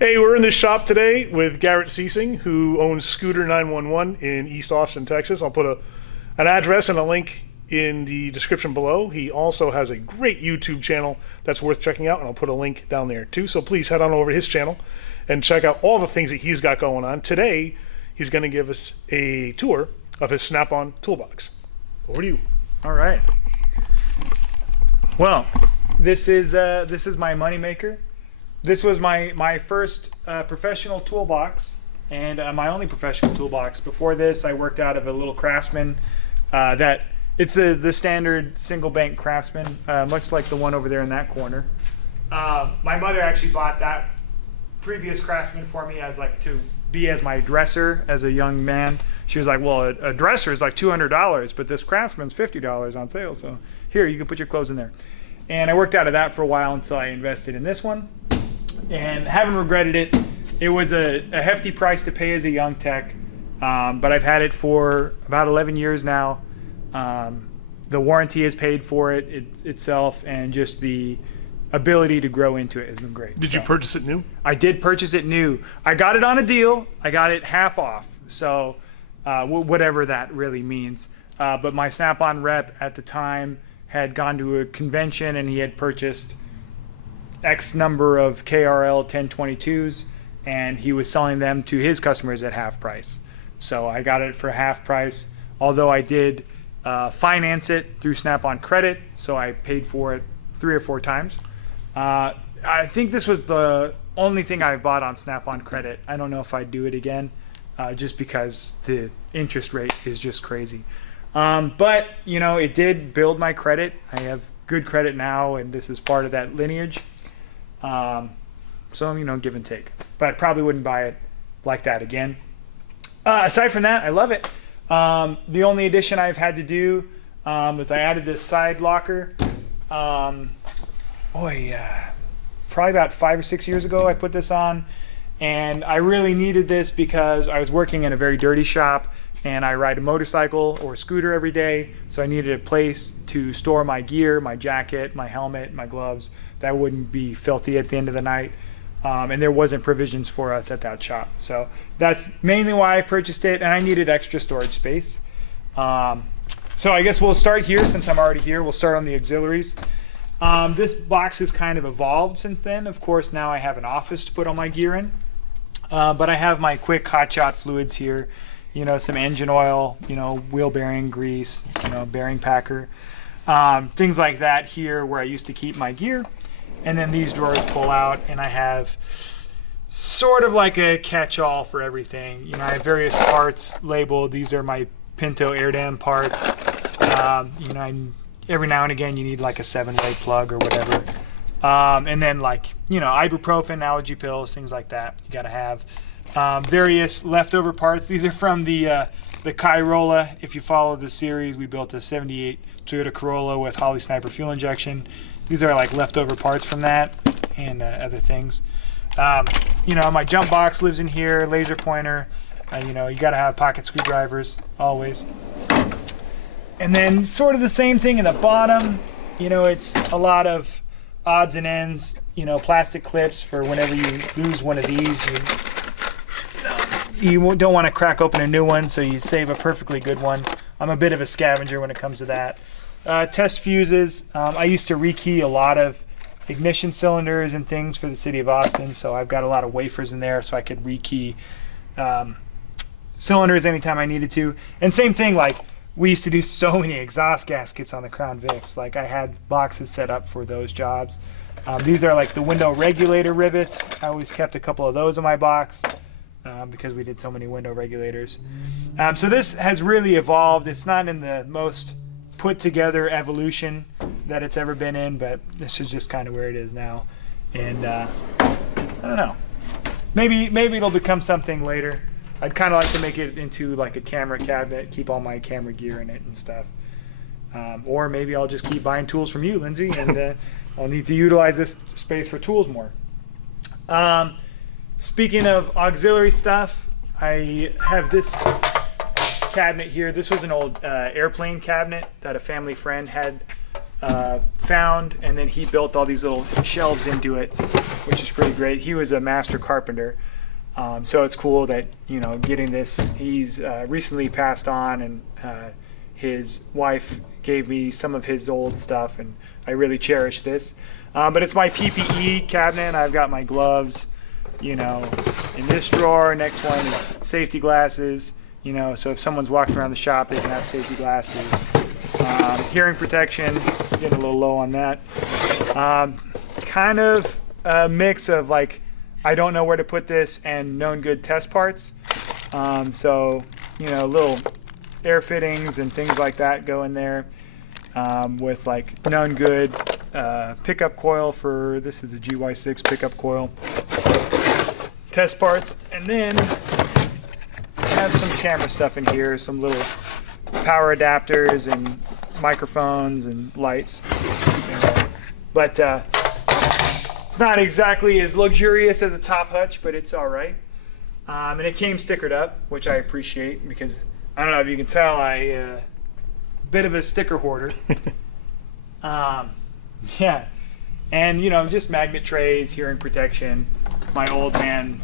Hey, we're in the shop today with Garret Seesing, who owns Scooter 911 in East Austin, Texas. I'll put an address and a link in the description below. He also has a great YouTube channel that's worth checking out, and I'll put a link down there too. So please head on over to his channel and check out all the things that he's got going on. Today, he's going to give us a tour of his Snap-on Toolbox. Over to you. All right. Well, this is my moneymaker. This was my first professional toolbox, and my only professional toolbox. Before this, I worked out of a little Craftsman. It's the standard single bank Craftsman, much like the one over there in that corner. My mother actually bought that previous Craftsman for me as my dresser as a young man. She was like, well, a dresser is like $200, but this Craftsman's $50 on sale. So here, you can put your clothes in there. And I worked out of that for a while until I invested in this one. And haven't regretted it. It was a hefty price to pay as a young tech, but I've had it for about 11 years now. The warranty has paid for it itself, and just the ability to grow into it has been great. Did you purchase it new? I did purchase it new. I got it on a deal. I got it half off, so whatever that really means. But my Snap-on rep at the time had gone to a convention, and he had purchased X number of KRL 1022s, and he was selling them to his customers at half price. So I got it for half price, although I did finance it through Snap-on Credit, so I paid for it 3 or 4 times. I think this was the only thing I bought on Snap-on Credit. I don't know if I'd do it again, just because the interest rate is just crazy. But, it did build my credit. I have good credit now, and this is part of that lineage. So, give and take. But I probably wouldn't buy it like that again. Aside from that, I love it. The only addition I've had to do is I added this side locker. Probably about 5 or 6 years ago I put this on. And I really needed this because I was working in a very dirty shop, and I ride a motorcycle or a scooter every day. So I needed a place to store my gear, my jacket, my helmet, my gloves, that wouldn't be filthy at the end of the night. And there wasn't provisions for us at that shop. So that's mainly why I purchased it, and I needed extra storage space. So I guess we'll start here since I'm already here. We'll start on the auxiliaries. This box has kind of evolved since then. Of course, now I have an office to put all my gear in. But I have my quick hot shot fluids here, some engine oil, wheel bearing grease, bearing packer, things like that here where I used to keep my gear. And then these drawers pull out, and I have sort of like a catch-all for everything. I have various parts labeled. These are my Pinto air dam parts. Every now and again you need like a 7-way plug or whatever. And then ibuprofen, allergy pills, things like that. You got to have various leftover parts. These are from the Coyle. If you follow the series, we built a 78 Toyota Corolla with Holly Sniper fuel injection. These are like leftover parts from that and other things. My jump box lives in here, laser pointer. You got to have pocket screwdrivers always. And then sort of the same thing in the bottom. It's a lot of odds and ends, plastic clips for whenever you lose one of these. You don't want to crack open a new one, so you save a perfectly good one. I'm a bit of a scavenger when it comes to that. Test fuses. I used to rekey a lot of ignition cylinders and things for the city of Austin, so I've got a lot of wafers in there so I could rekey cylinders anytime I needed to. And same thing, we used to do so many exhaust gaskets on the Crown Vics. I had boxes set up for those jobs. These are the window regulator rivets. I always kept a couple of those in my box because we did so many window regulators. So this has really evolved. It's not in the most put together evolution that it's ever been in, but this is just kind of where it is now. And I don't know, maybe it'll become something later. I'd kind of like to make it into like a camera cabinet, keep all my camera gear in it and stuff. Or maybe I'll just keep buying tools from you, Lindsay, and I'll need to utilize this space for tools more. Speaking of auxiliary stuff, I have this cabinet here. This was an old airplane cabinet that a family friend had found, and then he built all these little shelves into it, which is pretty great. He was a master carpenter. So it's cool that, getting this, he's recently passed on, and his wife gave me some of his old stuff, and I really cherish this. But it's my PPE cabinet. I've got my gloves, in this drawer. Next one is safety glasses, so if someone's walking around the shop, they can have safety glasses. Hearing protection, getting a little low on that. Kind of a mix of like, I don't know where to put this and known good test parts. So, little air fittings and things like that go in there, with like known good pickup coil for, this is a GY6 pickup coil. Test parts, and then I have some camera stuff in here, some little power adapters and microphones and lights. But it's not exactly as luxurious as a top hutch, but it's all right. And it came stickered up, which I appreciate, because I don't know if you can tell, I bit of a sticker hoarder. Yeah, and just magnet trays, hearing protection, my old man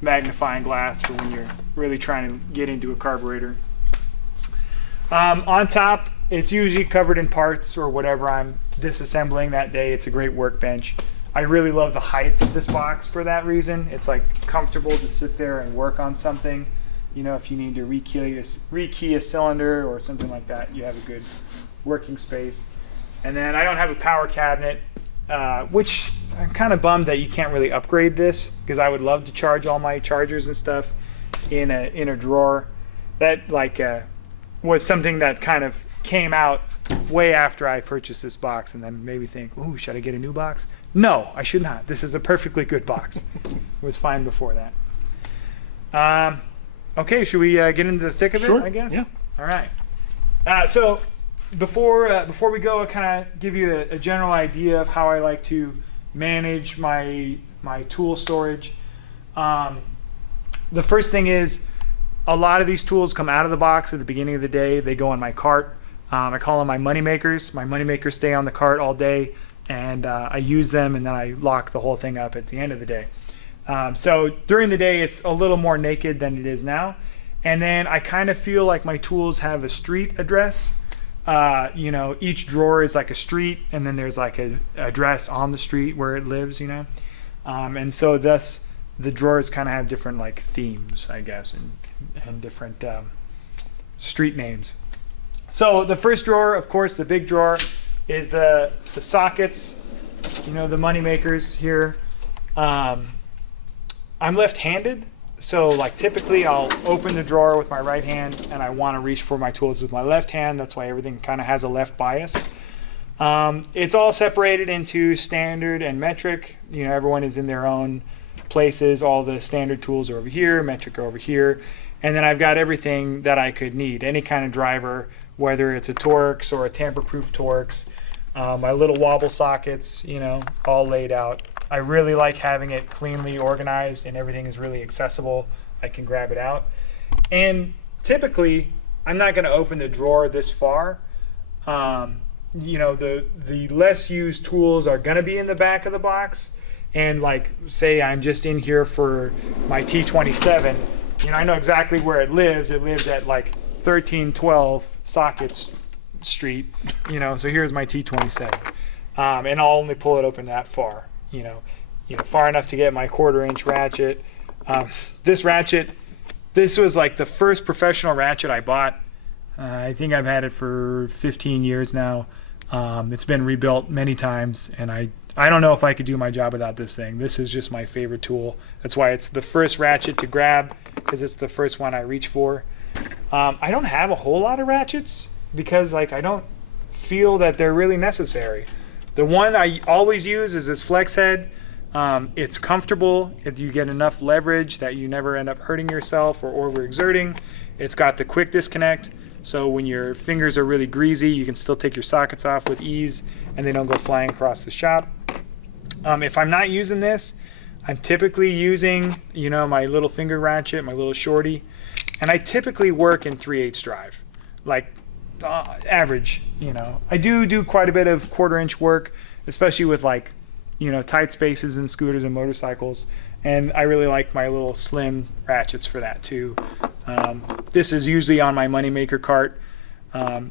magnifying glass for when you're really trying to get into a carburetor. On top, it's usually covered in parts or whatever I'm disassembling that day. It's a great workbench. I really love the height of this box for that reason. It's like comfortable to sit there and work on something. If you need to rekey a cylinder or something like that, you have a good working space. And then I don't have a power cabinet, which I'm kind of bummed that you can't really upgrade this, because I would love to charge all my chargers and stuff in a drawer. That was something that kind of came out way after I purchased this box, and then maybe think, ooh, should I get a new box? No, I should not. This is a perfectly good box. It was fine before that. Okay, should we get into the thick of it, I guess? Yeah. All right. So before we go, I'll kind of give you a general idea of how I like to manage my tool storage. The first thing is, a lot of these tools come out of the box at the beginning of the day. They go in my cart. I call them my money makers. My money makers stay on the cart all day, and I use them, and then I lock the whole thing up at the end of the day. So during the day, it's a little more naked than it is now. And then I kind of feel like my tools have a street address. Each drawer is like a street, and then there's like a address on the street where it lives, and so thus the drawers kind of have different like themes, I guess, and different street names. So the first drawer, of course, the big drawer, is the sockets, the money makers here. I'm left-handed, so like typically I'll open the drawer with my right hand, and I want to reach for my tools with my left hand. That's why everything kind of has a left bias. It's all separated into standard and metric. Everyone is in their own places. All the standard tools are over here, metric are over here, and then I've got everything that I could need, any kind of driver, whether it's a Torx or a tamper-proof Torx. My little wobble sockets, all laid out. I really like having it cleanly organized, and everything is really accessible. I can grab it out. And typically, I'm not going to open the drawer this far. The less used tools are going to be in the back of the box. And like, say I'm just in here for my T27, I know exactly where it lives. It lives at like 1312 Sockets Street, so here's my T27. And I'll only pull it open that far, far enough to get my 1/4-inch ratchet. This ratchet, this was like the first professional ratchet I bought. I think I've had it for 15 years now. It's been rebuilt many times, and I don't know if I could do my job without this thing. This is just my favorite tool. That's why it's the first ratchet to grab, because it's the first one I reach for. I don't have a whole lot of ratchets, because I don't feel that they're really necessary. The one I always use is this flex head. It's comfortable. You get enough leverage that you never end up hurting yourself or overexerting. It's got the quick disconnect, so when your fingers are really greasy, you can still take your sockets off with ease, and they don't go flying across the shop. If I'm not using this, I'm typically using, my little finger ratchet, my little shorty, and I typically work in 3/8 drive. Like, average. I do quite a bit of 1/4-inch work, especially with like, tight spaces in scooters and motorcycles. And I really like my little slim ratchets for that too. This is usually on my Moneymaker cart.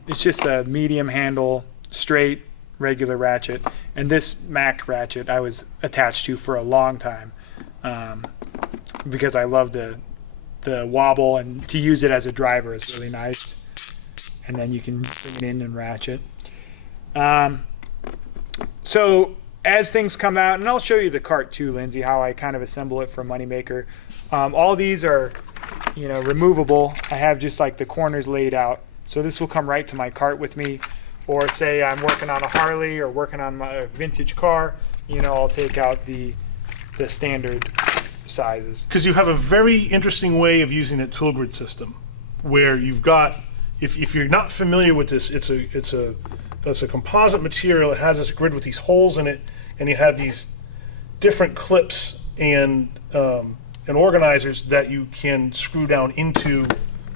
It's just a medium handle, straight, regular ratchet. And this Mac ratchet I was attached to for a long time because I love the wobble, and to use it as a driver is really nice. And then you can bring it in and ratchet. So as things come out, and I'll show you the cart too, Lindsay, how I kind of assemble it for Moneymaker. All these are, removable. I have just like the corners laid out. So this will come right to my cart with me. Or say I'm working on a Harley or working on my vintage car, I'll take out the standard sizes. Because you have a very interesting way of using a tool grid system, where you've got, if you're not familiar with this, it's a composite material. It has this grid with these holes in it, and you have these different clips and organizers that you can screw down into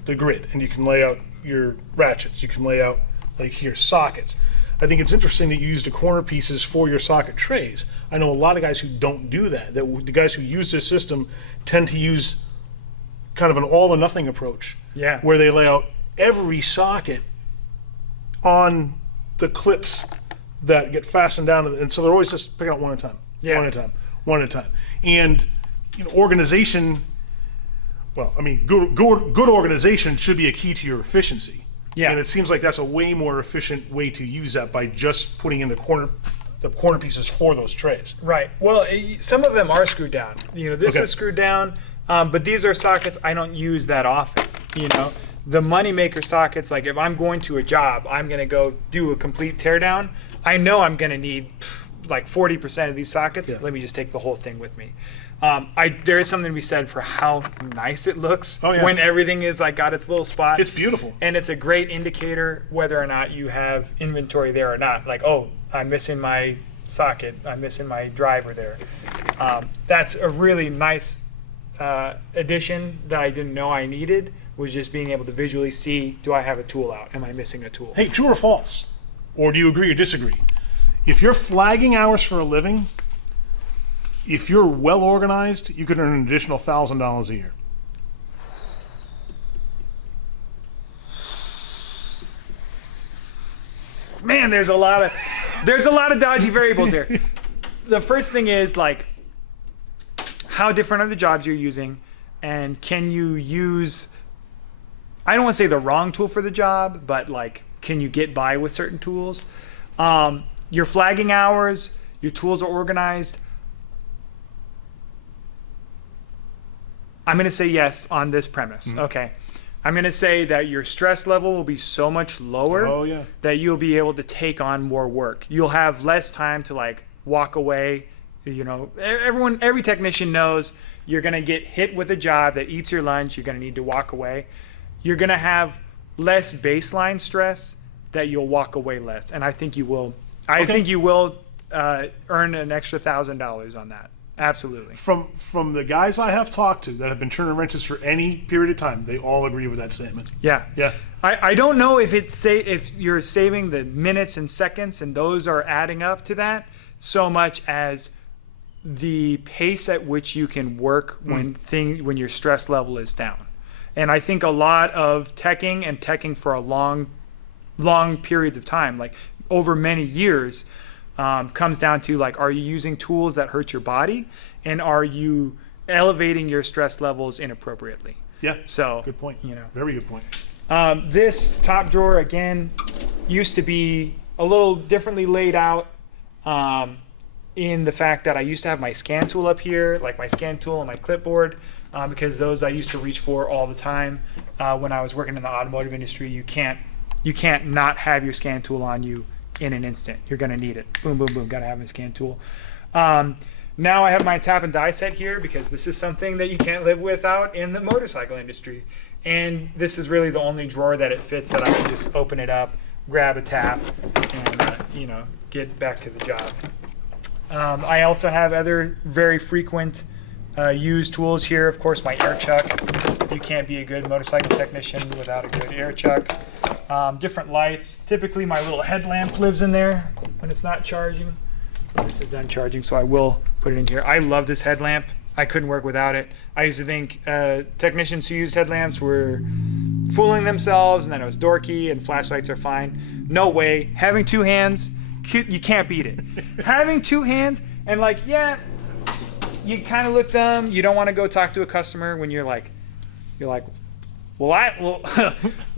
the grid, and you can lay out your ratchets. You can lay out, like here, sockets. I think it's interesting that you use the corner pieces for your socket trays. I know a lot of guys who don't do that. The guys who use this system tend to use kind of an all or nothing approach. Yeah. Where they lay out every socket on the clips that get fastened down, and so they're always just picking out one at a time. Yeah. One at a time. And organization, well, I mean, good organization should be a key to your efficiency. Yeah. And it seems like that's a way more efficient way to use that, by just putting in the corner pieces for those trays. Right. Well, some of them are screwed down. This Okay. is screwed down, but these are sockets I don't use that often. The Moneymaker sockets, like if I'm going to a job, I'm going to go do a complete teardown. I know I'm going to need like 40% of these sockets. Yeah. Let me just take the whole thing with me. There is something to be said for how nice it looks when everything is like got its little spot. It's beautiful. And it's a great indicator whether or not you have inventory there or not. Like, oh, I'm missing my socket. I'm missing my driver there. That's a really nice addition that I didn't know I needed, was just being able to visually see, do I have a tool out? Am I missing a tool? Hey, true or false? Or do you agree or disagree? If you're flagging hours for a living, if you're well organized, you could earn an additional $1,000 a year. Man, there's a lot of dodgy variables here. The first thing is like, how different are the jobs you're using, and can you use, I don't want to say the wrong tool for the job, but like, can you get by with certain tools? Your flagging hours, your tools are organized. I'm going to say yes on this premise. Mm-hmm. Okay. I'm going to say that your stress level will be so much lower that you'll be able to take on more work. You'll have less time to like walk away. Every technician knows you're going to get hit with a job that eats your lunch. You're going to need to walk away. You're going to have less baseline stress that you'll walk away less. And I think you will. I think you will earn an extra $1,000 on that. Absolutely. From the guys I have talked to that have been turning wrenches for any period of time, they all agree with that statement. Yeah. Yeah. I don't know if if you're saving the minutes and seconds and those are adding up to that so much as the pace at which you can work when your stress level is down. And I think a lot of teching for a long periods of time, like over many years, comes down to like, are you using tools that hurt your body, and are you elevating your stress levels inappropriately? Yeah. So good point. Very good point. This top drawer again used to be a little differently laid out, in the fact that I used to have my scan tool up here, like my scan tool and my clipboard, because those I used to reach for all the time. When I was working in the automotive industry, you can't not have your scan tool on you in an instant. You're going to need it. Boom, boom, boom. Got to have my scan tool. Now I have my tap and die set here because this is something that you can't live without in the motorcycle industry. And this is really the only drawer that it fits that I can just open it up, grab a tap, and get back to the job. I also have other very frequent used tools here. Of course, my air chuck. You can't be a good motorcycle technician without a good air chuck. Different lights. Typically, my little headlamp lives in there when it's not charging. This is done charging, so I will put it in here. I love this headlamp. I couldn't work without it. I used to think technicians who use headlamps were fooling themselves, and then it was dorky, and flashlights are fine. No way. Having two hands, you can't beat it. Having two hands, and like, yeah, you kind of look dumb. You don't want to go talk to a customer when you're like, well,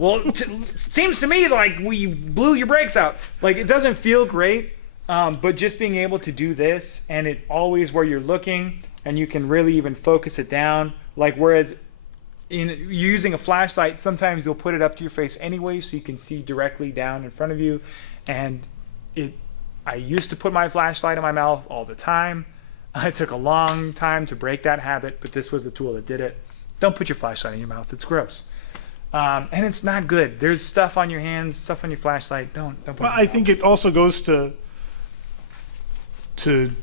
it seems to me like we blew your brakes out. Like, it doesn't feel great, but just being able to do this, and it's always where you're looking, and you can really even focus it down. Like, whereas in using a flashlight, sometimes you'll put it up to your face anyway, so you can see directly down in front of you. And I used to put my flashlight in my mouth all the time. It took a long time to break that habit, but this was the tool that did it. Don't put your flashlight in your mouth. It's gross. And it's not good. There's stuff on your hands, stuff on your flashlight. Don't put it in your I mouth. think it also goes to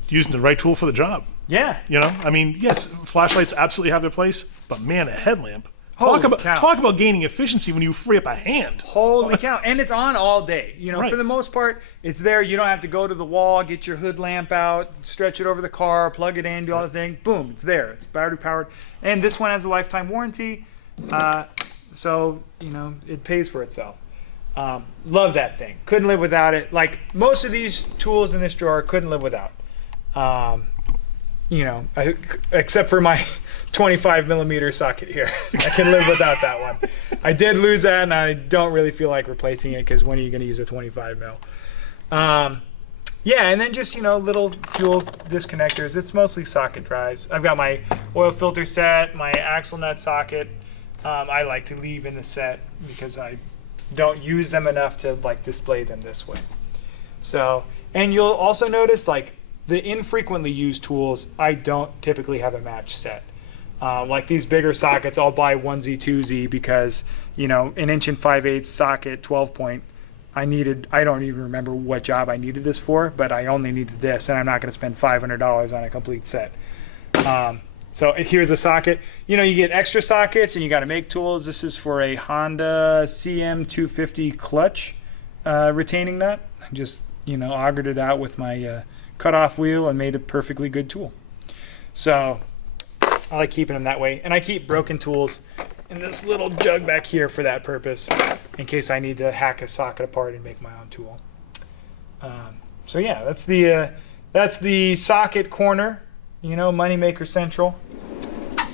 using the right tool for the job. Yeah. You know, I mean, yes, flashlights absolutely have their place, but man, a headlamp. Holy Talk cow. about gaining efficiency when you free up a hand. Holy cow. And it's on all day. You know, Right. for the most part, it's there. You don't have to go to the wall, get your hood lamp out, stretch it over the car, plug it in, do all the thing. Boom, it's there. It's battery powered. And this one has a lifetime warranty. So, you know, it pays for itself. Love that thing. Couldn't live without it. Like, most of these tools in this drawer, couldn't live without. You know, except for my 25 millimeter socket here. I can live without that one. I did lose that, and I don't really feel like replacing it, because when are you going to use a 25 mil? Yeah, and then just, you know, little fuel disconnectors. It's mostly socket drives. I've got my oil filter set, my axle nut socket. I like to leave in the set because I don't use them enough to like display them this way. So, and you'll also notice, like, the infrequently used tools, I don't typically have a match set. Like these bigger sockets, I'll buy 1Z, 2Z because, you know, an 1 5/8 socket, 12 point, I don't even remember what job I needed this for, but I only needed this, and I'm not going to spend $500 on a complete set. So here's a socket. You know, you get extra sockets, and you got to make tools. This is for a Honda CM250 clutch retaining nut. I just, you know, augered it out with my cut-off wheel and made a perfectly good tool. So I like keeping them that way. And I keep broken tools in this little jug back here for that purpose, in case I need to hack a socket apart and make my own tool. So yeah, that's the socket corner, you know, Moneymaker Central.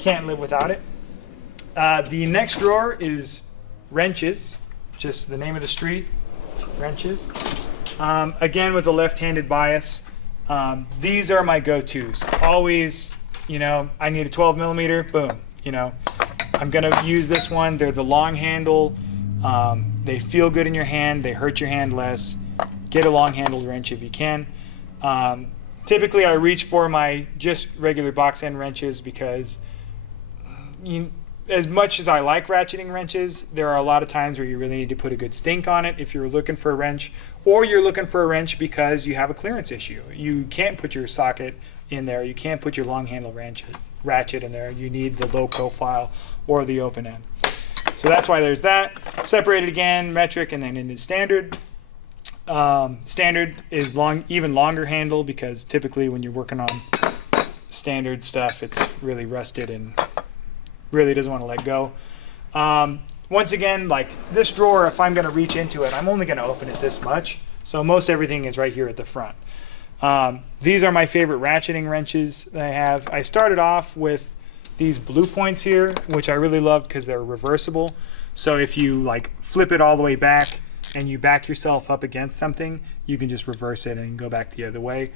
Can't live without it. The next drawer is wrenches, just the name of the street, wrenches. Again, with the left-handed bias. These are my go-tos. Always, you know, I need a 12 millimeter, boom, you know. I'm gonna use this one. They're the long handle. They feel good in your hand. They hurt your hand less. Get a long handled wrench if you can. Typically I reach for my just regular box end wrenches because as much as I like ratcheting wrenches, there are a lot of times where you really need to put a good stink on it if you're looking for a wrench, or you're looking for a wrench because you have a clearance issue. You can't put your socket in there. You can't put your long handle ratchet in there. You need the low profile or the open end. So that's why there's that. Separated again, metric, and then into standard. Standard is even longer handle because typically when you're working on standard stuff, it's really rusted and really doesn't want to let go. Once again, like this drawer, if I'm going to reach into it, I'm only going to open it this much. So most everything is right here at the front. These are my favorite ratcheting wrenches that I have. I started off with these blue points here, which I really loved because they're reversible. So if you like flip it all the way back and you back yourself up against something, you can just reverse it and go back the other way.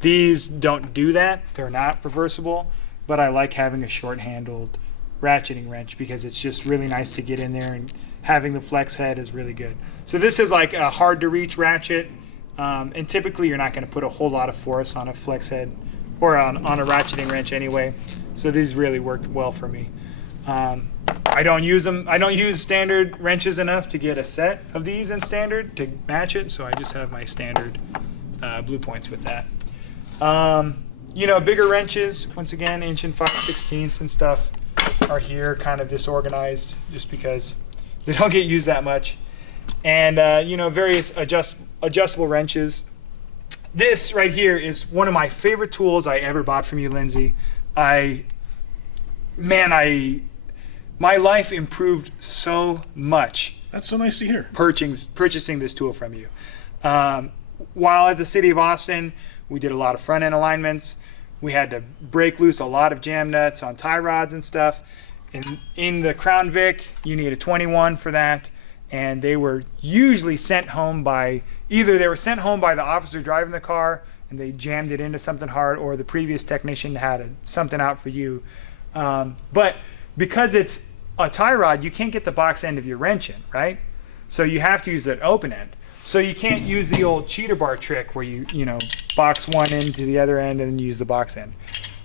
These don't do that. They're not reversible, but I like having a short-handled ratcheting wrench because it's just really nice to get in there, and having the flex head is really good. So this is like a hard-to-reach ratchet, and typically you're not going to put a whole lot of force on a flex head or on a ratcheting wrench anyway. So these really worked well for me. I don't use them. I don't use standard wrenches enough to get a set of these in standard to match it, so I just have my standard blue points with that. You know, bigger wrenches, once again, 1 5/16" and stuff are here, kind of disorganized just because they don't get used that much. And, you know, various adjustable wrenches. This right here is one of my favorite tools I ever bought from you, Lindsay. My life improved so much. That's so nice to hear. Purchasing this tool from you. While at the City of Austin, we did a lot of front end alignments. We had to break loose a lot of jam nuts on tie rods and stuff. In the Crown Vic, you need a 21 for that. And they were usually sent home by, either they were sent home by the officer driving the car and they jammed it into something hard, or the previous technician had something out for you. But because it's a tie rod, you can't get the box end of your wrench in, right? So you have to use that open end. So you can't use the old cheater bar trick where you box one end to the other end and then use the box end.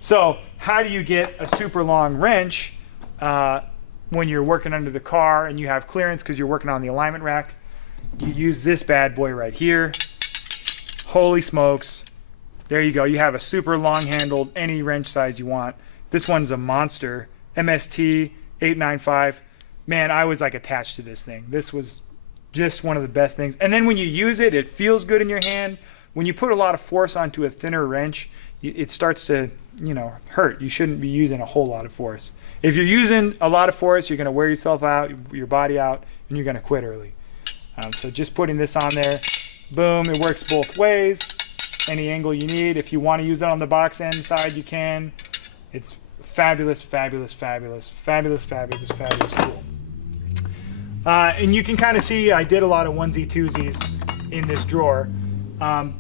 So how do you get a super long wrench when you're working under the car and you have clearance because you're working on the alignment rack? You use this bad boy right here. Holy smokes. There you go. You have a super long handled, any wrench size you want. This one's a monster. MST 895. Man, I was like attached to this thing. This was just one of the best things. And then when you use it, it feels good in your hand. When you put a lot of force onto a thinner wrench, it starts to, hurt. You shouldn't be using a whole lot of force. If you're using a lot of force, you're going to wear yourself out, your body out, and you're going to quit early. So just putting this on there, boom, it works both ways. Any angle you need. If you want to use it on the box end side, you can. It's fabulous, fabulous, fabulous, fabulous, fabulous, fabulous tool. And you can kind of see I did a lot of onesie twosies in this drawer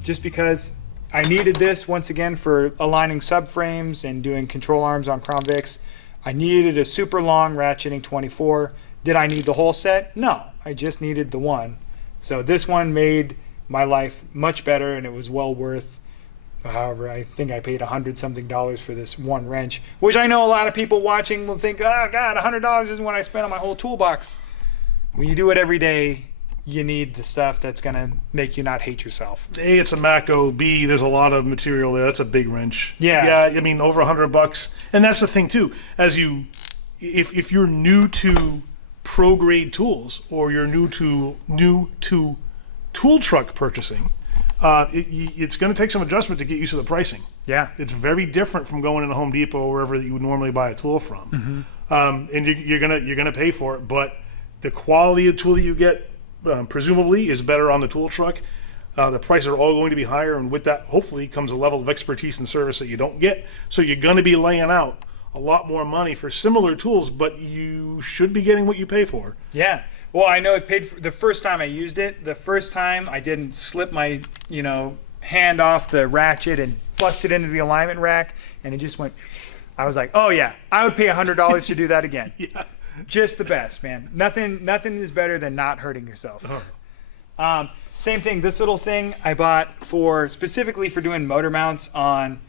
just because I needed this once again for aligning subframes and doing control arms on Crown Vics. I needed a super long ratcheting 24. Did I need the whole set? No, I just needed the one. So this one made my life much better, and it was well worth. However, I think I paid $100-something for this one wrench, which I know a lot of people watching will think, oh God, $100 isn't what I spent on my whole toolbox. When you do it every day, you need the stuff that's going to make you not hate yourself. A, it's a Mako. B, there's a lot of material there. That's a big wrench. Yeah. Yeah, I mean, over $100. And that's the thing, too. If you're new to pro-grade tools, or you're new to tool truck purchasing, it's going to take some adjustment to get used to the pricing. Yeah. It's very different from going into Home Depot or wherever that you would normally buy a tool from. Mm-hmm. And you're gonna pay for it, but the quality of tool that you get presumably is better on the tool truck. The prices are all going to be higher, and with that hopefully comes a level of expertise and service that you don't get. So you're going to be laying out a lot more money for similar tools, but you should be getting what you pay for. Yeah. Well, I know it paid for the first time I used it. The first time I didn't slip my hand off the ratchet and bust it into the alignment rack, and it just went. I was like, oh yeah, I would pay $100 to do that again. Yeah. Just the best, man. Nothing is better than not hurting yourself. Oh. Same thing. This little thing I bought specifically for doing motor mounts on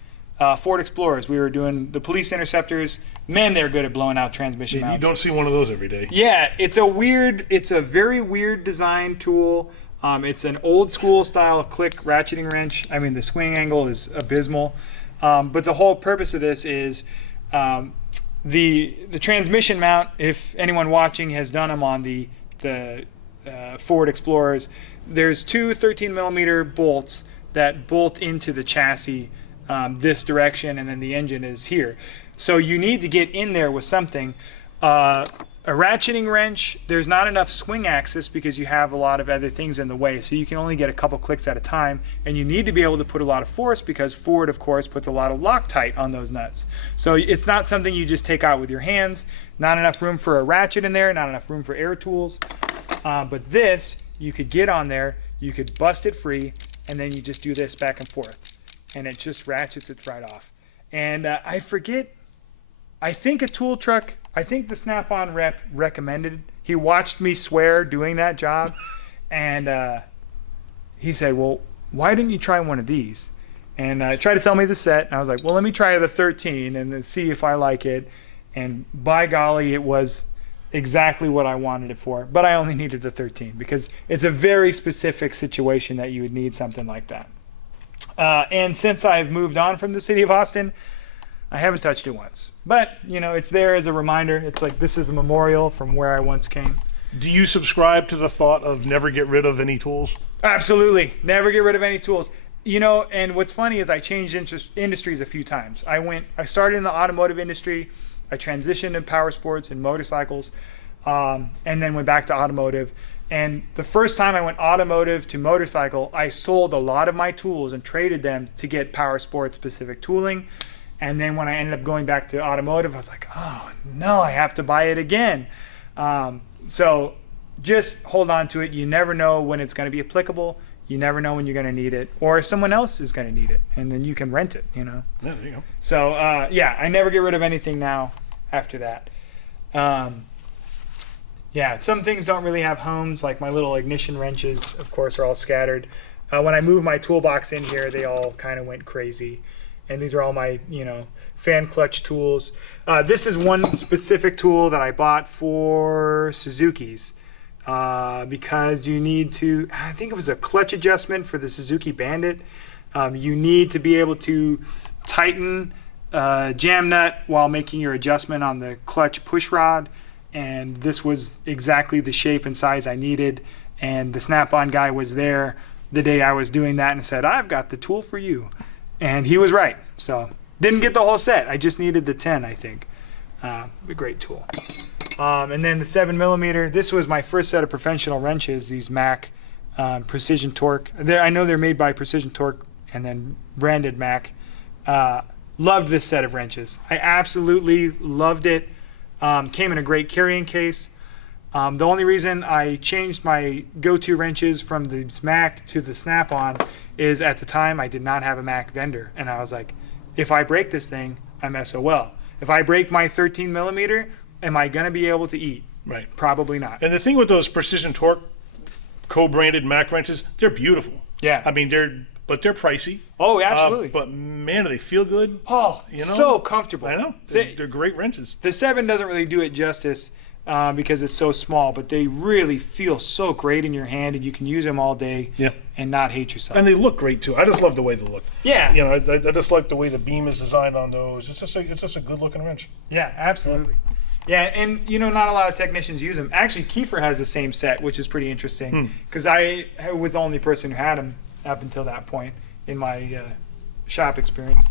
Ford Explorers. We were doing the police interceptors. Man, they're good at blowing out transmission mounts. You don't see one of those every day. Yeah, it's a very weird design tool. It's an old school style of click ratcheting wrench. I mean, the swing angle is abysmal. But the whole purpose of this is the transmission mount. If anyone watching has done them on the Ford Explorers, there's two 13mm bolts that bolt into the chassis this direction, and then the engine is here. So you need to get in there with something. A ratcheting wrench, there's not enough swing axis because you have a lot of other things in the way, so you can only get a couple clicks at a time, and you need to be able to put a lot of force because Ford, of course, puts a lot of Loctite on those nuts. So it's not something you just take out with your hands. Not enough room for a ratchet in there, not enough room for air tools. But this, you could get on there, you could bust it free, and then you just do this back and forth, and it just ratchets it right off. And I think the Snap-on rep recommended. He watched me swear doing that job, and he said, well, why didn't you try one of these? And tried to sell me the set, and I was like, well, let me try the 13 and then see if I like it. And by golly, it was exactly what I wanted it for, but I only needed the 13 because it's a very specific situation that you would need something like that. And since I've moved on from the city of Austin, I haven't touched it once. But, you know, it's there as a reminder. It's like, this is a memorial from where I once came. Do you subscribe to the thought of never get rid of any tools? Absolutely. Never get rid of any tools. You know, and what's funny is I changed industries a few times. I started in the automotive industry. I transitioned to power sports and motorcycles, and then went back to automotive. And the first time I went automotive to motorcycle, I sold a lot of my tools and traded them to get power sports specific tooling. And then when I ended up going back to automotive, I was like, oh no, I have to buy it again. So just hold on to it. You never know when it's going to be applicable. You never know when you're going to need it, or if someone else is going to need it, and then you can rent it, you know? Yeah, there you go. So, yeah, I never get rid of anything now after that. Yeah, some things don't really have homes, like my little ignition wrenches, of course, are all scattered. When I moved my toolbox in here, they all kind of went crazy. And these are all my, you know, fan clutch tools. This is one specific tool that I bought for Suzuki's because you need to, I think it was a clutch adjustment for the Suzuki Bandit. You need to be able to tighten jam nut while making your adjustment on the clutch push rod. And this was exactly the shape and size I needed. And the Snap-on guy was there the day I was doing that and said, I've got the tool for you. And he was right. So didn't get the whole set. I just needed the 10, I think. A great tool. And then the 7mm. This was my first set of professional wrenches, these Mac Precision Torque. I know they're made by Precision Torque and then branded Mac. Loved this set of wrenches. I absolutely loved it. Came in a great carrying case. The only reason I changed my go-to wrenches from the Mac to the Snap-on is at the time I did not have a Mac vendor. And I was like, if I break this thing, I'm SOL. If I break my 13mm, am I going to be able to eat? Right. Probably not. And the thing with those Precision Torque co-branded Mac wrenches, they're beautiful. Yeah. I mean, they're pricey. Oh, absolutely. But man, do they feel good. Oh, you know? So comfortable. I know. They're great wrenches. The 7 doesn't really do it justice because it's so small, but they really feel so great in your hand, and you can use them all day and not hate yourself. And they look great too. I just love the way they look. Yeah. You know, I just like the way the beam is designed on those. It's just a good looking wrench. Yeah, absolutely. Yeah, and you know, not a lot of technicians use them. Actually, Kiefer has the same set, which is pretty interesting because I was the only person who had them up until that point in my shop experience.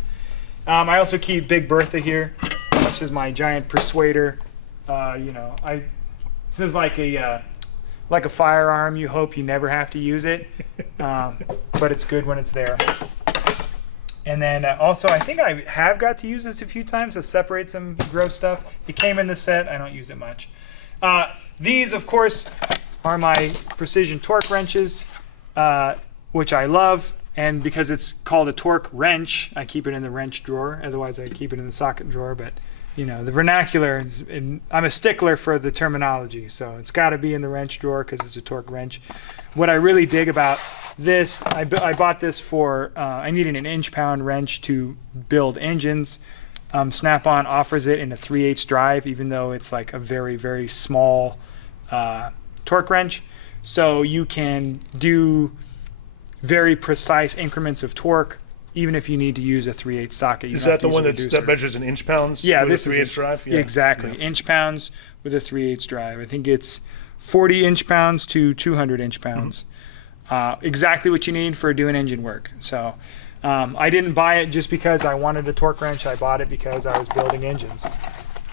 I also keep Big Bertha here. This is my giant persuader. You know, this is like a firearm. You hope you never have to use it, but it's good when it's there. And then also, I think I have got to use this a few times to separate some gross stuff. It came in the set. I don't use it much. These, of course, are my Precision Torque wrenches, which I love. And because it's called a torque wrench, I keep it in the wrench drawer. Otherwise, I keep it in the socket drawer. But you know, the vernacular, I'm a stickler for the terminology, so it's got to be in the wrench drawer because it's a torque wrench. What I really dig about this, I bought this for, I needed an inch-pound wrench to build engines. Snap-on offers it in a 3/8 drive, even though it's like a very, very small torque wrench. So you can do very precise increments of torque, even if you need to use a 3/8 socket. Is that the one that measures in inch pounds? Yeah, with this a 3/8 drive. Yeah, exactly. Yeah. Inch pounds with a 3/8 drive. I think it's 40 inch pounds to 200 inch pounds. Exactly what you need for doing engine work. So I didn't buy it just because I wanted a torque wrench. I bought it because I was building engines,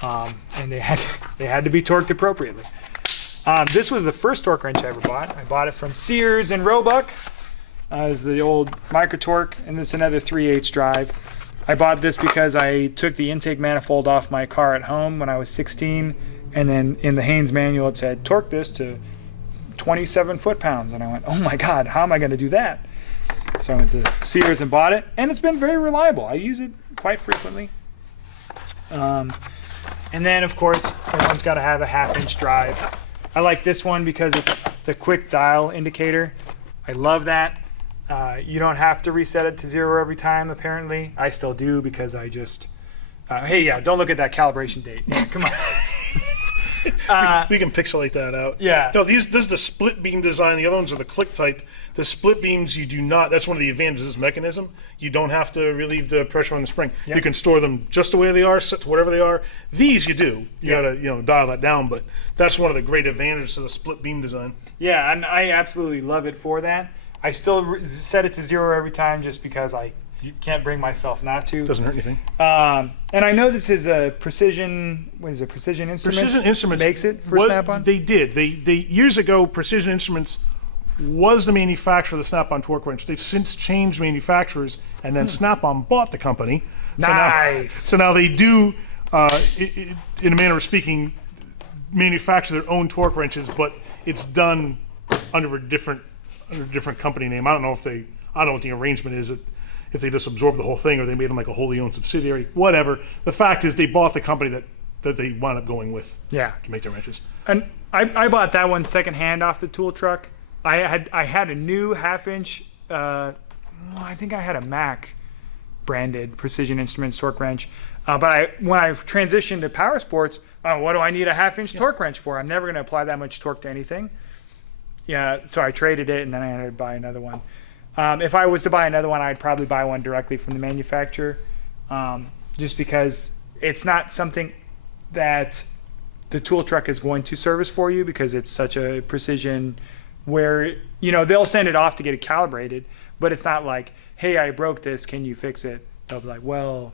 and they had to be torqued appropriately. This was the first torque wrench I ever bought. I bought it from Sears and Roebuck. Is the old micro torque, and this is another 3/8 drive. I bought this because I took the intake manifold off my car at home when I was 16, and then in the Haynes manual it said torque this to 27 foot-pounds, and I went, oh my god, how am I going to do that? So I went to Sears and bought it, and it's been very reliable. I use it quite frequently. And then of course everyone's got to have a 1/2 inch drive. I like this one because it's the quick dial indicator. I love that. You don't have to reset it to 0 every time, apparently. I still do because I just... hey, yeah, don't look at that calibration date. Yeah, come on. We can pixelate that out. Yeah. No, this is the split beam design. The other ones are the click type. The split beams, you do not. That's one of the advantages of this mechanism. You don't have to relieve the pressure on the spring. Yep. You can store them just the way they are, set to whatever they are. These you do. You gotta dial that down. But that's one of the great advantages of the split beam design. Yeah, and I absolutely love it for that. I still set it to 0 every time just because you can't bring myself not to. Doesn't hurt anything. And I know this is a Precision. What is it? Precision Instruments. Precision Instruments makes it for Snap-on. They did. They years ago, Precision Instruments was the manufacturer of the Snap-on torque wrench. They've since changed manufacturers, and then Snap-on bought the company. Nice. So now they do, in a manner of speaking, manufacture their own torque wrenches, but it's done under a different company name. I don't know what the arrangement is. If they just absorbed the whole thing, or they made them like a wholly owned subsidiary, whatever. The fact is, they bought the company that they wound up going with. Yeah. To make their wrenches. And I bought that one secondhand off the tool truck. I had a new 1/2-inch. I think I had a Mac branded Precision Instruments torque wrench. But when I transitioned to power sports, what do I need a 1/2-inch torque wrench for? I'm never going to apply that much torque to anything. Yeah, so I traded it, and then I had to buy another one. If I was to buy another one, I'd probably buy one directly from the manufacturer, just because it's not something that the tool truck is going to service for you, because it's such a precision where, they'll send it off to get it calibrated, but it's not like, hey, I broke this, can you fix it? They'll be like, well,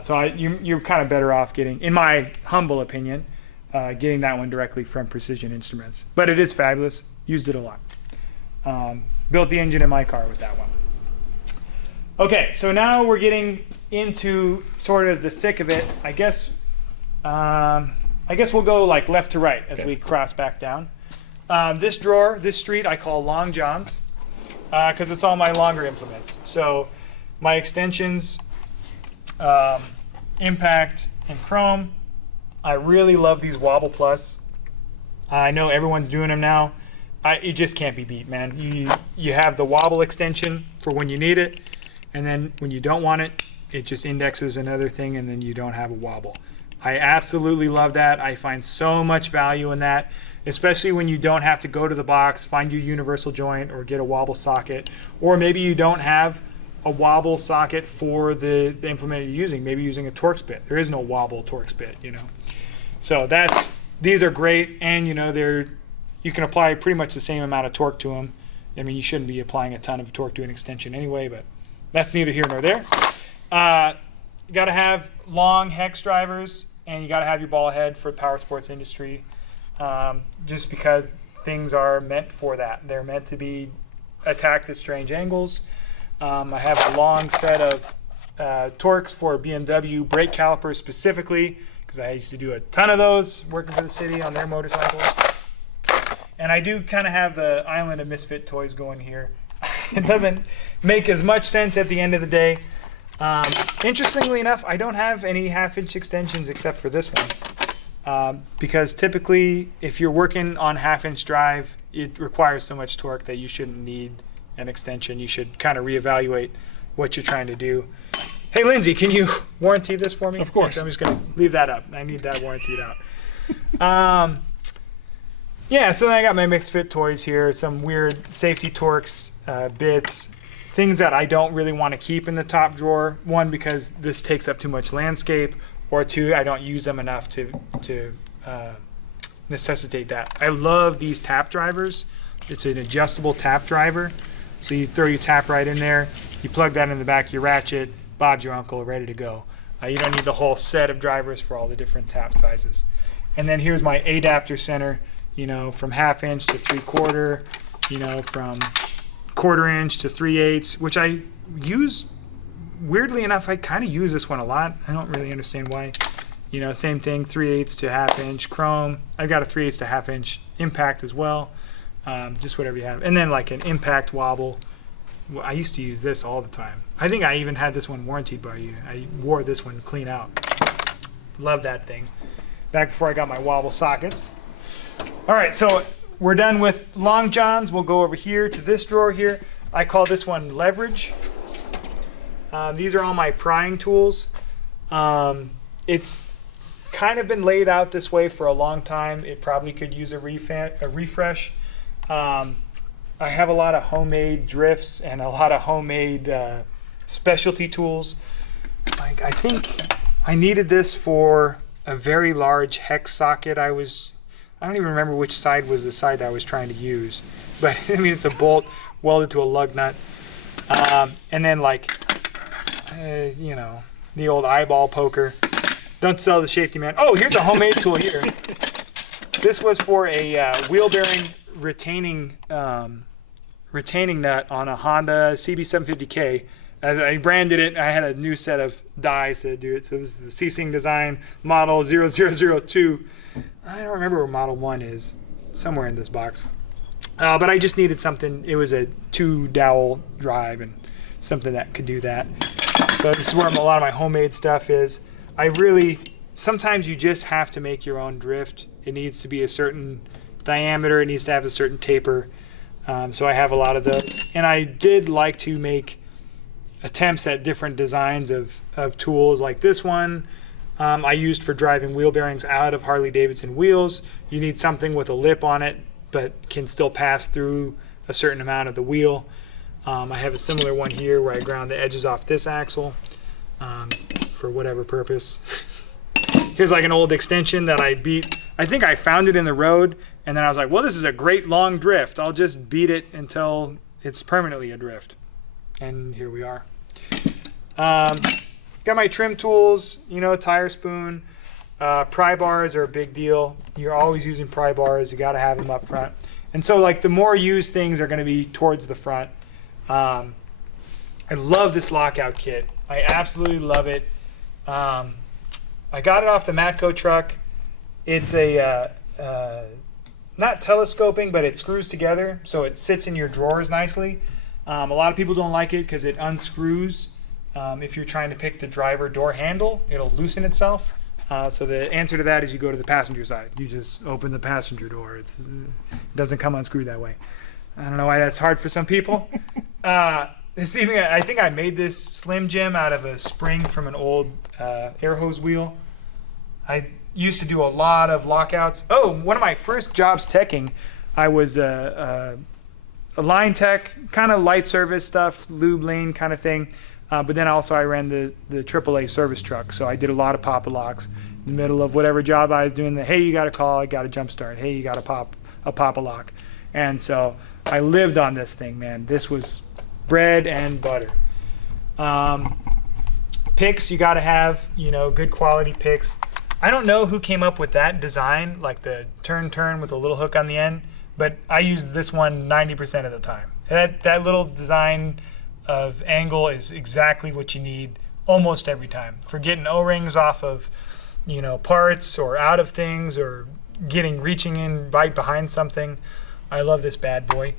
so you're kind of better off getting, in my humble opinion, getting that one directly from Precision Instruments. But it is fabulous. Used it a lot. Built the engine in my car with that one. Okay, so now we're getting into sort of the thick of it. I guess we'll go like left to right as we cross back down. This street I call Long John's, because it's all my longer implements. So my extensions, impact, and chrome. I really love these Wobble Plus. I know everyone's doing them now. It just can't be beat, man. You have the wobble extension for when you need it, and then when you don't want it, it just indexes another thing, and then you don't have a wobble. I absolutely love that. I find so much value in that, especially when you don't have to go to the box, find your universal joint, or get a wobble socket, or maybe you don't have a wobble socket for the implement you're using. Maybe using a torque spit. There is no wobble torque spit, So these are great, and you can apply pretty much the same amount of torque to them. I mean, you shouldn't be applying a ton of torque to an extension anyway, but that's neither here nor there. You got to have long hex drivers, and you got to have your ball head for the power sports industry, just because things are meant for that. They're meant to be attacked at strange angles. I have a long set of torques for BMW brake calipers specifically, because I used to do a ton of those working for the city on their motorcycles. And I do kind of have the Island of Misfit Toys going here. It doesn't make as much sense at the end of the day. Interestingly enough, I don't have any 1/2-inch extensions except for this one. Because typically, if you're working on 1/2-inch drive, it requires so much torque that you shouldn't need an extension. You should kind of reevaluate what you're trying to do. Hey, Lindsay, can you warranty this for me? Of course. I'm just going to leave that up. I need that warrantied out. Yeah, so then I got my mixed fit toys here, some weird safety torques, bits, things that I don't really want to keep in the top drawer. One, because this takes up too much landscape, or two, I don't use them enough to necessitate that. I love these tap drivers. It's an adjustable tap driver. So you throw your tap right in there, you plug that in the back of your ratchet, Bob's your uncle, ready to go. You don't need the whole set of drivers for all the different tap sizes. And then here's my adapter center. From 1/2-inch to 3/4, from 1/4-inch to 3/8, which I use, weirdly enough, I kind of use this one a lot. I don't really understand why. Same thing, 3/8 to 1/2-inch chrome. I've got a 3/8 to 1/2-inch impact as well, just whatever you have. And then like an impact wobble. I used to use this all the time. I think I even had this one warranted by you. I wore this one clean out. Love that thing. Back before I got my wobble sockets. All right, so we're done with Long John's. We'll go over here to this drawer here. I call this one leverage. These are all my prying tools. It's kind of been laid out this way for a long time. It probably could use a refresh. I have a lot of homemade drifts and a lot of homemade specialty tools. I think I needed this for a very large hex socket. I don't even remember which side was the side that I was trying to use, but I mean, it's a bolt welded to a lug nut. And then you know, the old eyeball poker. Don't sell the safety man. Oh, here's a homemade tool here. This was for a wheel bearing retaining nut on a Honda CB750K. I branded it. I had a new set of dies to do it. So this is the Seesing design model 0002. I don't remember where model 1 is. Somewhere in this box. But I just needed something. It was a 2-dowel drive and something that could do that. So this is where a lot of my homemade stuff is. Sometimes you just have to make your own drift. It needs to be a certain diameter. It needs to have a certain taper. So I have a lot of those. And I did like to make attempts at different designs of tools, like this one. I used for driving wheel bearings out of Harley-Davidson wheels. You need something with a lip on it, but can still pass through a certain amount of the wheel. I have a similar one here where I ground the edges off this axle for whatever purpose. Here's like an old extension that I beat. I think I found it in the road, and then I was like, well, this is a great long drift. I'll just beat it until it's permanently adrift. And here we are. Got my trim tools, you know, tire spoon. Pry bars are a big deal. You're always using pry bars. You got to have them up front. And so, like, the more used things are going to be towards the front. I love this lockout kit. I absolutely love it. I got it off the Matco truck. It's a not telescoping, but it screws together, so it sits in your drawers nicely. A lot of people don't like it because it unscrews. If you're trying to pick the driver door handle, it'll loosen itself. So the answer to that is you go to the passenger side. You just open the passenger door. It doesn't come unscrewed that way. I don't know why that's hard for some people. I think I made this Slim Jim out of a spring from an old air hose wheel. I used to do a lot of lockouts. Oh, one of my first jobs teching, I was a line tech, kind of light service stuff, lube lane kind of thing. But then also I ran the AAA service truck, so I did a lot of pop-a-locks in the middle of whatever job I was doing. Hey, you got a call, I got a jump start. Hey, you got a pop-a-lock. And so I lived on this thing, man. This was bread and butter. Picks, you got to have, you know, good quality picks. I don't know who came up with that design, like the turn with a little hook on the end, but I use this one 90% of the time. That little design of angle is exactly what you need almost every time for getting O-rings off of, you know, parts or out of things or reaching in right behind something. I love this bad boy.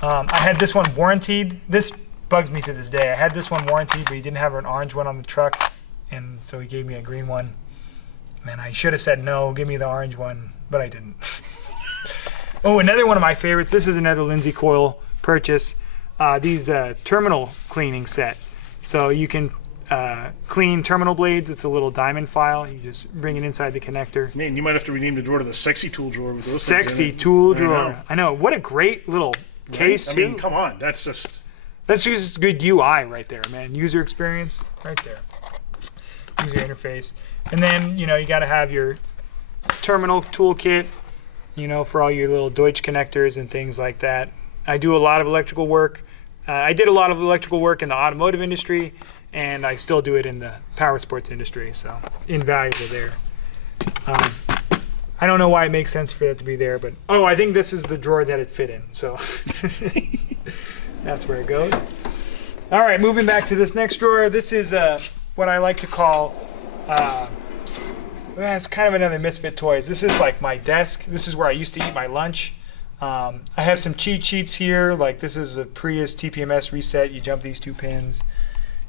I had this one warranted. This bugs me to this day. I had this one warranted, but he didn't have an orange one on the truck, and so he gave me a green one. Man, I should have said no, give me the orange one, but I didn't. Oh, another one of my favorites. This is another Lindsay Coyle purchase. These terminal cleaning set. So you can clean terminal blades. It's a little diamond file. You just bring it inside the connector. Man, you might have to rename the drawer to the sexy tool drawer with those sexy things in it. tool drawer. I know. What a great little case, right? too. I mean, come on. That's just good UI right there, man. User experience right there. User interface. And then, you know, you got to have your terminal toolkit, you know, for all your little Deutsch connectors and things like that. I do a lot of electrical work. I did a lot of electrical work in the automotive industry, and I still do it in the power sports industry, so invaluable there. I don't know why it makes sense for that to be there, but I think this is the drawer that it fit in, so that's where it goes. All right, moving back to this next drawer. This is what I like to call it's kind of another misfit toys. This is like my desk. This is where I used to eat my lunch. I have some cheat sheets here, like this is a Prius TPMS reset. You jump these 2 pins.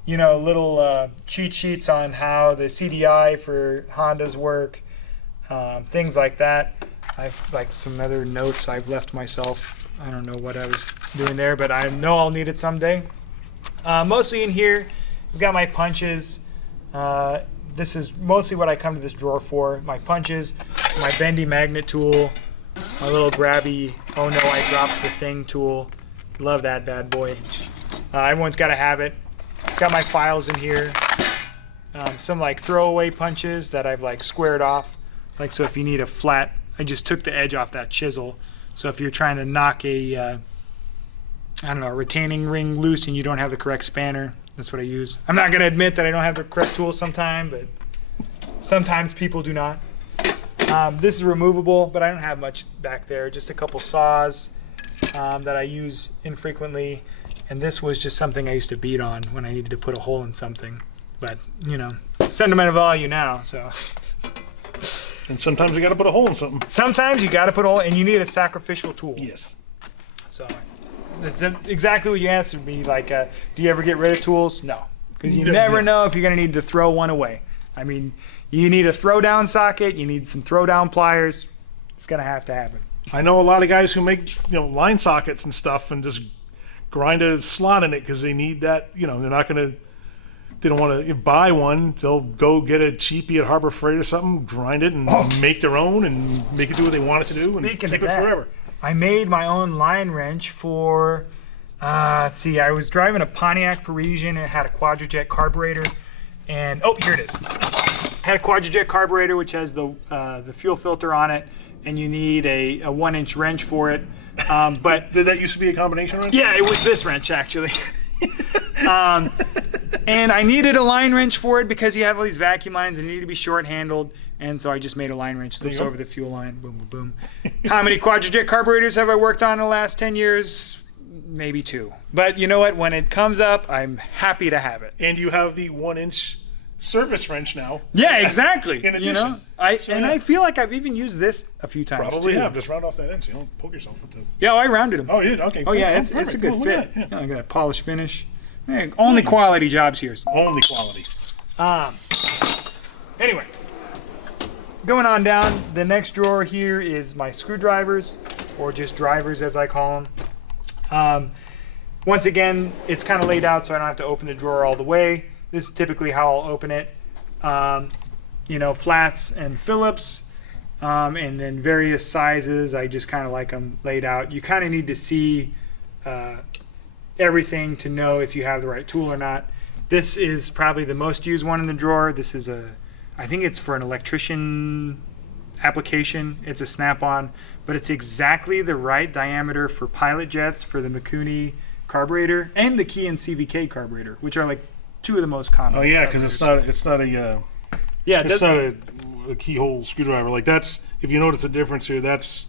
You know, little cheat sheets on how the CDI for Hondas work, things like that. I've like some other notes I've left myself. I don't know what I was doing there, but I know I'll need it someday. Mostly in here, I've got my punches. this is mostly what I come to this drawer for. My punches, my bendy magnet tool, my little grabby, oh no, I dropped the thing tool. Love that bad boy. Everyone's got to have it. Got my files in here. Some like throwaway punches that I've like squared off. Like, so if you need a flat, I just took the edge off that chisel. So if you're trying to knock a, a retaining ring loose and you don't have the correct spanner, that's what I use. I'm not going to admit that I don't have the correct tool sometimes, but sometimes people do not. This is removable, but I don't have much back there. Just a couple saws that I use infrequently. And this was just something I used to beat on when I needed to put a hole in something. But, you know, sentimental value now, so. And sometimes you got to put a hole in something. Sometimes you got to put a hole, and you need a sacrificial tool. Yes. So that's exactly what you answered me. Like, do you ever get rid of tools? No, because you never know if you're going to need to throw one away. I mean, you need a throw-down socket. You need some throw-down pliers. It's going to happen. I know a lot of guys who make, line sockets and stuff and just grind a slot in it because they need that. They're not going to. They don't want to buy one. They'll go get a cheapie at Harbor Freight or something, grind it, and make their own, and make it do what they want it to do, and keep it forever. I made my own line wrench for, let's see, I was driving a Pontiac Parisian, and it had a Quadrajet carburetor, and, here it is. It had a Quadrajet carburetor, which has the fuel filter on it, and you need a 1-inch wrench for it. But did that used to be a combination wrench? Yeah, it was this wrench, actually. And I needed a line wrench for it because you have all these vacuum lines and they need to be short-handled. And so I just made a line wrench, slips over the fuel line, boom, boom, boom. How many Quadrajet carburetors have I worked on in the last 10 years? Maybe 2. But you know what? When it comes up, I'm happy to have it. And you have the 1-inch surface wrench now. Yeah, exactly. In addition. I feel like I've even used this a few times. Probably have. Just round off that end so you don't poke yourself with it. Yeah, I rounded them. Oh, you did? Okay. Oh, yeah, it's a good fit. Yeah, I got a polished finish. Hey, only quality jobs here. Only quality. Anyway, going on down, the next drawer here is my screwdrivers, or just drivers as I call them. Once again, it's kind of laid out so I don't have to open the drawer all the way. This is typically how I'll open it. Flats and Phillips, and then various sizes. I just kind of like them laid out. You kind of need to see everything to know if you have the right tool or not. This is probably the most used one in the drawer. This is I think it's for an electrician application. It's a snap-on, but it's exactly the right diameter for pilot jets, for the Mikuni carburetor, and the Key and CVK carburetor, which are like 2 of the most common. Oh yeah, because it's not a keyhole screwdriver. Like that's, if you notice a difference here, that's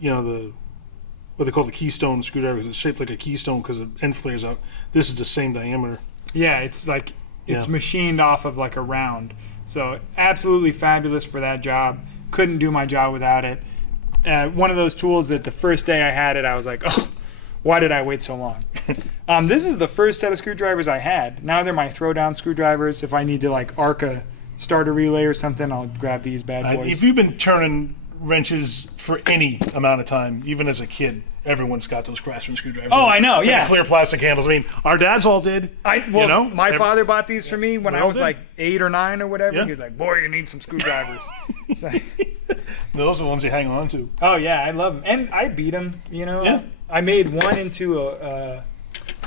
what they call the keystone screwdriver, because it's shaped like a keystone because the end flares out. This is the same diameter. Yeah, it's like it's machined off of like a round. So absolutely fabulous for that job. Couldn't do my job without it. One of those tools that the first day I had it, I was like, oh, why did I wait so long? This is the first set of screwdrivers I had. Now they're my throwdown screwdrivers. If I need to like arc a starter relay or something, I'll grab these bad boys. If you've been turning wrenches for any amount of time, even as a kid, everyone's got those Craftsman screwdrivers. Oh, I know, yeah. Clear plastic handles. I mean, our dads all did. My father bought these for me when I was like 8 or 9 or whatever. Yeah. He was like, boy, you need some screwdrivers. Those are the ones you hang on to. Oh, yeah, I love them. And I beat them, Yeah. I made one into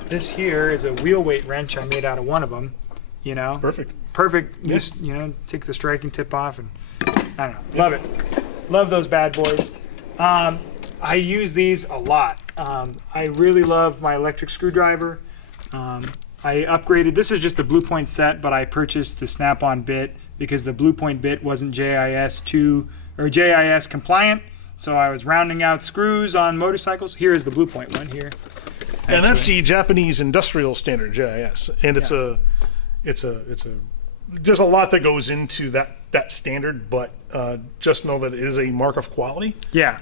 this here is a wheel weight wrench I made out of one of them, Perfect. Yeah. Just, take the striking tip off and, I don't know, love it. Love those bad boys. I use these a lot. I really love my electric screwdriver. I upgraded. This is just the Blue Point set, but I purchased the snap-on bit because the Blue Point bit wasn't JIS compliant. So I was rounding out screws on motorcycles. Here is the Blue Point one here. Actually. And that's the Japanese industrial standard JIS, and it's a there's a lot that goes into that standard, but just know that it is a mark of quality. Yeah.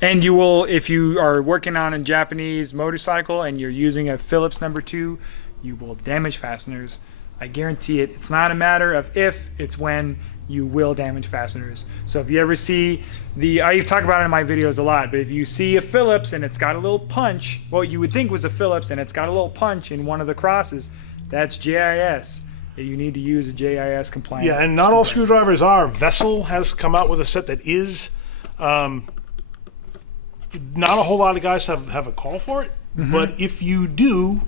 And you will, if you are working on a Japanese motorcycle and you're using a Phillips number 2, you will damage fasteners. I guarantee it. It's not a matter of if, it's when you will damage fasteners. So if you ever see I talk about it in my videos a lot, but if you see a Phillips and it's got a little punch, what you would think was a Phillips and it's got a little punch in one of the crosses, that's JIS. You need to use a JIS compliant. Yeah, and not all screwdrivers are. Vessel has come out with a set that is. Not a whole lot of guys have a call for it, but if you do,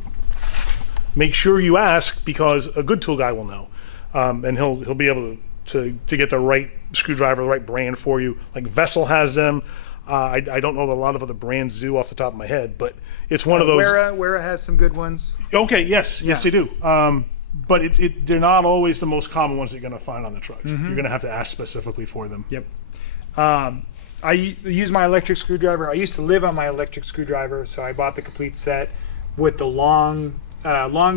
make sure you ask, because a good tool guy will know, and he'll be able to get the right screwdriver, the right brand for you. Like Vessel has them. I don't know that a lot of other brands do off the top of my head, but it's one of those. Wera has some good ones. Okay, yes, they do. But they're not always the most common ones that you're going to find on the trucks. You're going to have to ask specifically for them. Yep. I use my electric screwdriver. I used to live on my electric screwdriver, so I bought the complete set with the long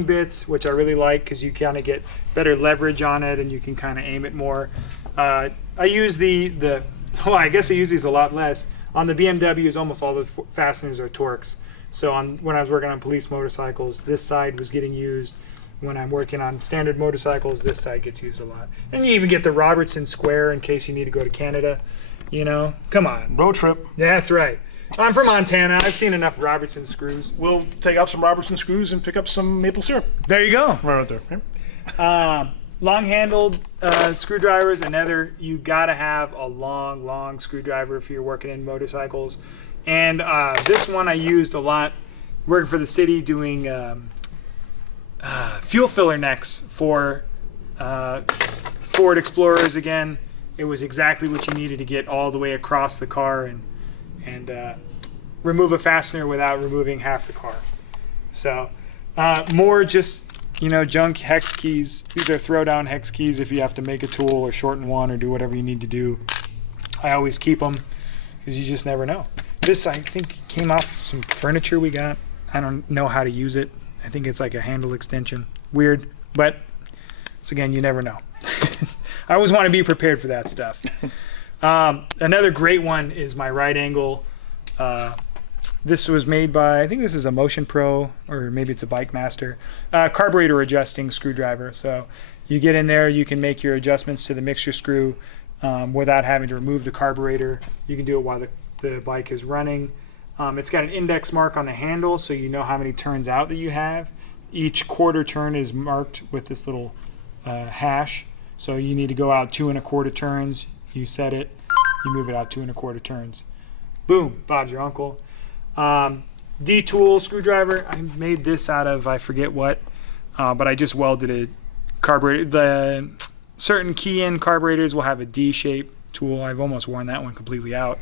bits, which I really like because you kind of get better leverage on it and you can kind of aim it more. I use I guess I use these a lot less. On the BMWs, almost all the fasteners are Torx. So when I was working on police motorcycles, this side was getting used. When I'm working on standard motorcycles, this side gets used a lot. And you even get the Robertson square in case you need to go to Canada. Come on. Road trip. That's right. I'm from Montana. I've seen enough Robertson screws. We'll take out some Robertson screws and pick up some maple syrup. There you go. Right out there. Yeah. Long-handled screwdrivers. You gotta have a long screwdriver if you're working in motorcycles. And this one I used a lot working for the city doing fuel filler necks for Ford Explorers. Again, it was exactly what you needed to get all the way across the car and remove a fastener without removing half the car. So more just junk hex keys. These are throwdown hex keys if you have to make a tool or shorten one or do whatever you need to do. I always keep them because you just never know. This, I think, came off some furniture we got. I don't know how to use it. I think it's like a handle extension. Weird, but again, you never know. I always want to be prepared for that stuff. Another great one is my right angle. This was made by, I think this is a Motion Pro, or maybe it's a Bike Master, carburetor adjusting screwdriver. So you get in there, you can make your adjustments to the mixture screw without having to remove the carburetor. You can do it while the bike is running. It's got an index mark on the handle, so you know how many turns out that you have. Each quarter turn is marked with this little hash. So you need to go out 2 1/4 turns. You set it, you move it out 2 1/4 turns. Boom, Bob's your uncle. D-tool screwdriver. I made this out of, I forget what, but I just welded a carburetor. The certain key-in carburetors will have a D-shape tool. I've almost worn that one completely out.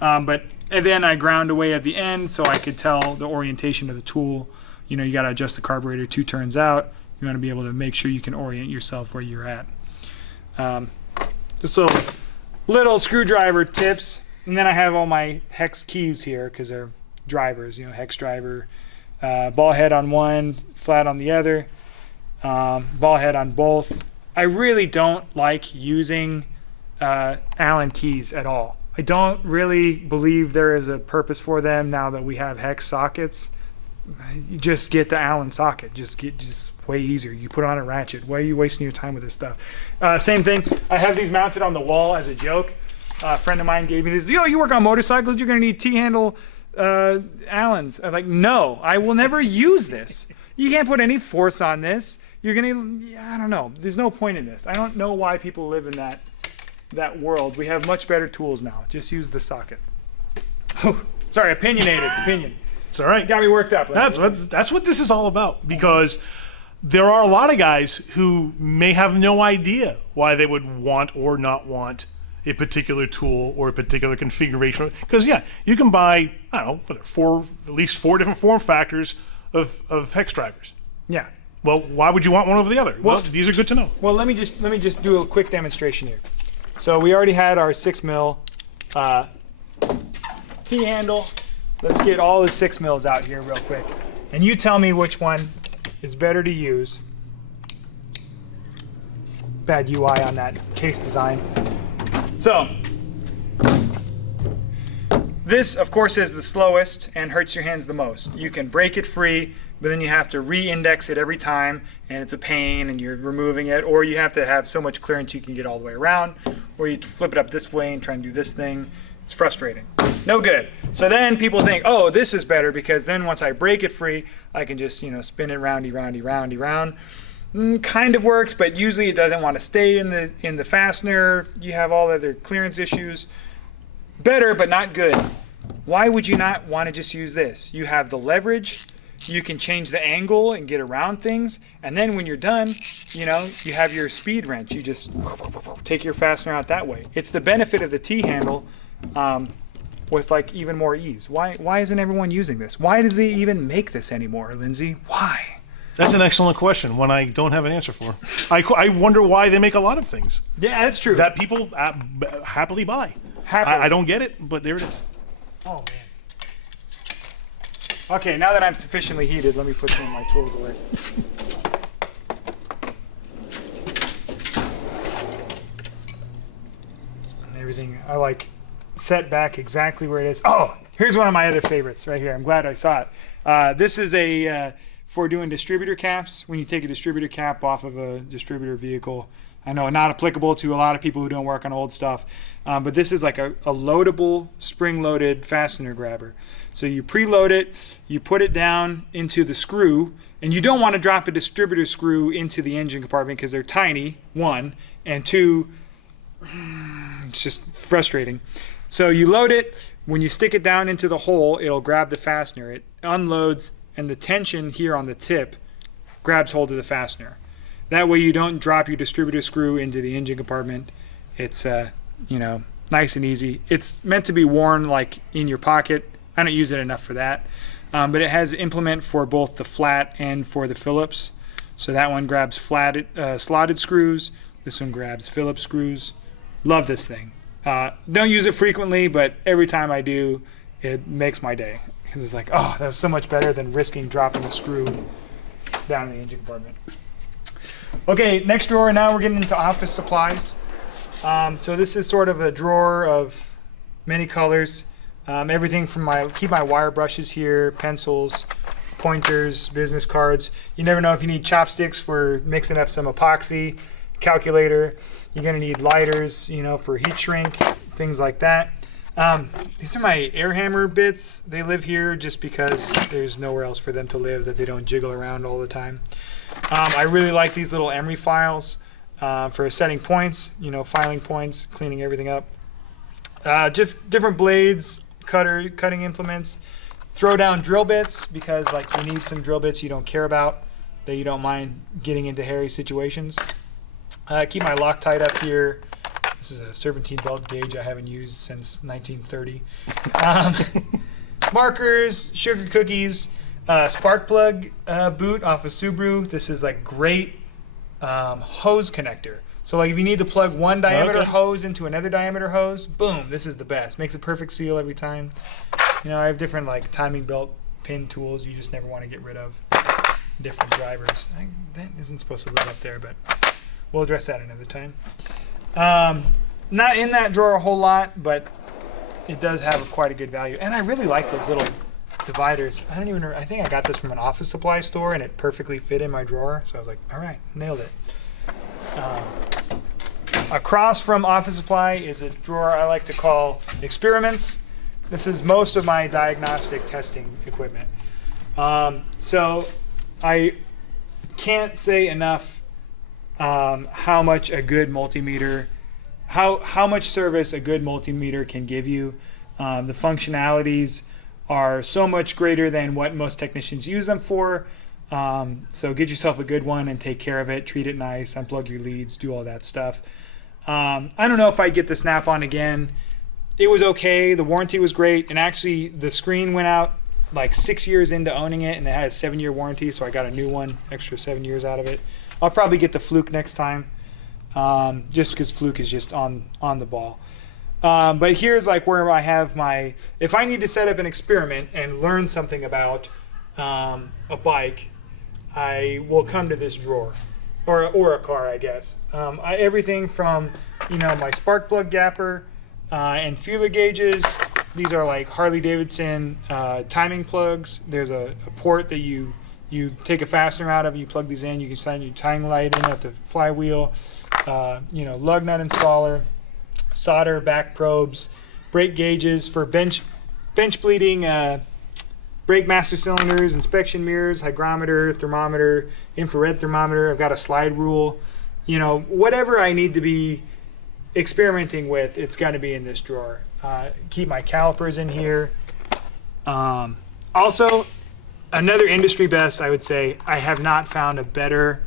And then I ground away at the end so I could tell the orientation of the tool. You got to adjust the carburetor 2 turns out. You want to be able to make sure you can orient yourself where you're at. Just little screwdriver tips. And then I have all my hex keys here because they're drivers, hex driver, ball head on one, flat on the other, ball head on both. I really don't like using Allen keys at all. I don't really believe there is a purpose for them now that we have hex sockets. You just get the Allen socket. Just way easier. You put on a ratchet. Why are you wasting your time with this stuff? Same thing. I have these mounted on the wall as a joke. A friend of mine gave me this. You work on motorcycles. You're going to need T-handle Allens. I'm like, no, I will never use this. You can't put any force on this. You're going to, I don't know. There's no point in this. I don't know why people live in that world. We have much better tools now. Just use the socket. Sorry, opinionated opinion. It's all right. Got me worked up. That's what this is all about, because there are a lot of guys who may have no idea why they would want or not want a particular tool or a particular configuration. Because you can buy, I don't know, at least four different form factors of hex drivers. Yeah. Well, why would you want one over the other? Well, these are good to know. Well, let me just do a quick demonstration here. So we already had our 6 mil T-handle. Let's get all the 6 mils out here real quick. And you tell me which one is better to use. Bad UI on that case design. So, this, of course, is the slowest and hurts your hands the most. You can break it free, but then you have to re-index it every time, and it's a pain, and you're removing it, or you have to have so much clearance you can get all the way around, or you flip it up this way and try and do this thing. It's frustrating. No good. So then people think, oh, this is better, because then once I break it free, I can just, spin it roundy, round. kind of works, but usually it doesn't want to stay in the fastener. You have all other clearance issues. Better, but not good. Why would you not want to just use this? You have the leverage. You can change the angle and get around things. And then when you're done, you have your speed wrench. You just take your fastener out that way. It's the benefit of the T-handle with like even more ease. Why isn't everyone using this? Why do they even make this anymore, Lindsay? Why? That's an excellent question, one I don't have an answer for. I wonder why they make a lot of things. Yeah, that's true. That people happily buy. I don't get it, but there it is. Oh, man. Okay, now that I'm sufficiently heated, let me put some of my tools away. And everything, I like set back exactly where it is. Oh, here's one of my other favorites right here. I'm glad I saw it. This is for doing distributor caps. When you take a distributor cap off of a distributor vehicle, I know not applicable to a lot of people who don't work on old stuff, but this is like a loadable, spring-loaded fastener grabber. So you preload it, you put it down into the screw, and you don't want to drop a distributor screw into the engine compartment because they're tiny, one, and two, it's just frustrating. So you load it, when you stick it down into the hole, it'll grab the fastener. It unloads, and the tension here on the tip grabs hold of the fastener. That way you don't drop your distributor screw into the engine compartment. It's nice and easy. It's meant to be worn like in your pocket. I don't use it enough for that. But it has implement for both the flat and for the Phillips. So that one grabs slotted screws. This one grabs Phillips screws. Love this thing. Don't use it frequently, but every time I do, it makes my day. Because it's like, oh, that was so much better than risking dropping a screw down in the engine compartment. Okay, next drawer, now we're getting into office supplies. So this is sort of a drawer of many colors. Everything from keep my wire brushes here, pencils, pointers, business cards. You never know if you need chopsticks for mixing up some epoxy, calculator. You're gonna need lighters, for heat shrink, things like that. These are my air hammer bits. They live here just because there's nowhere else for them to live that they don't jiggle around all the time. I really like these little emery files for setting points, filing points, cleaning everything up. Different blades, cutting implements, throw down drill bits because you need some drill bits you don't care about that you don't mind getting into hairy situations. Keep my Loctite up here. This is a serpentine belt gauge I haven't used since 1930. Markers, sugar cookies, spark plug boot off a Subaru. This is great hose connector. So if you need to plug one diameter hose into another diameter hose, boom, this is the best. Makes a perfect seal every time. I have different timing belt pin tools you just never want to get rid of. Different drivers. That isn't supposed to live up there, but we'll address that another time. Not in that drawer a whole lot, but it does have quite a good value. And I really like those little dividers. I think I got this from an office supply store and it perfectly fit in my drawer. So I was like, all right, nailed it. Across from office supply is a drawer I like to call experiments. This is most of my diagnostic testing equipment. So I can't say enough how much a good multimeter, how much service a good multimeter can give you. The functionalities are so much greater than what most technicians use them for. So get yourself a good one and take care of it. Treat it nice, unplug your leads, do all that stuff. I don't know if I'd get the Snap-on again. It was okay. The warranty was great. And actually, the screen went out 6 years into owning it, and it had a 7-year warranty, so I got a new one, extra 7 years out of it. I'll probably get the Fluke next time, just because Fluke is just on the ball. But here's where I have if I need to set up an experiment and learn something about a bike, I will come to this drawer, or a car, I guess. Everything from my spark plug gapper and feeler gauges. These are Harley Davidson timing plugs. There's a port that you take a fastener out of. You plug these in. You can shine your timing light in at the flywheel. Lug nut installer, solder back probes, brake gauges for bench bleeding brake master cylinders, inspection mirrors, hygrometer, thermometer, infrared thermometer. I've got a slide rule. You know, whatever I need to be experimenting with, it's going to be in this drawer. Keep my calipers in here. Also, another industry best, I would say, I have not found a better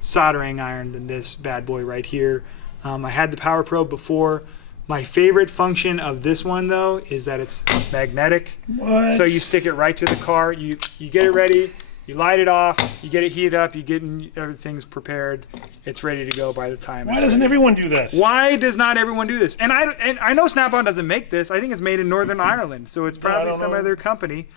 soldering iron than this bad boy right here. I had the Power Probe before. My favorite function of this one, though, is that it's magnetic. What? So you stick it right to the car. You get it ready. You light it off. You get it heated up. Everything's prepared. It's ready to go by the time. Why doesn't everyone do this? Why does not everyone do this? And I know Snap-on doesn't make this. I think it's made in Northern Ireland, so it's probably some other company.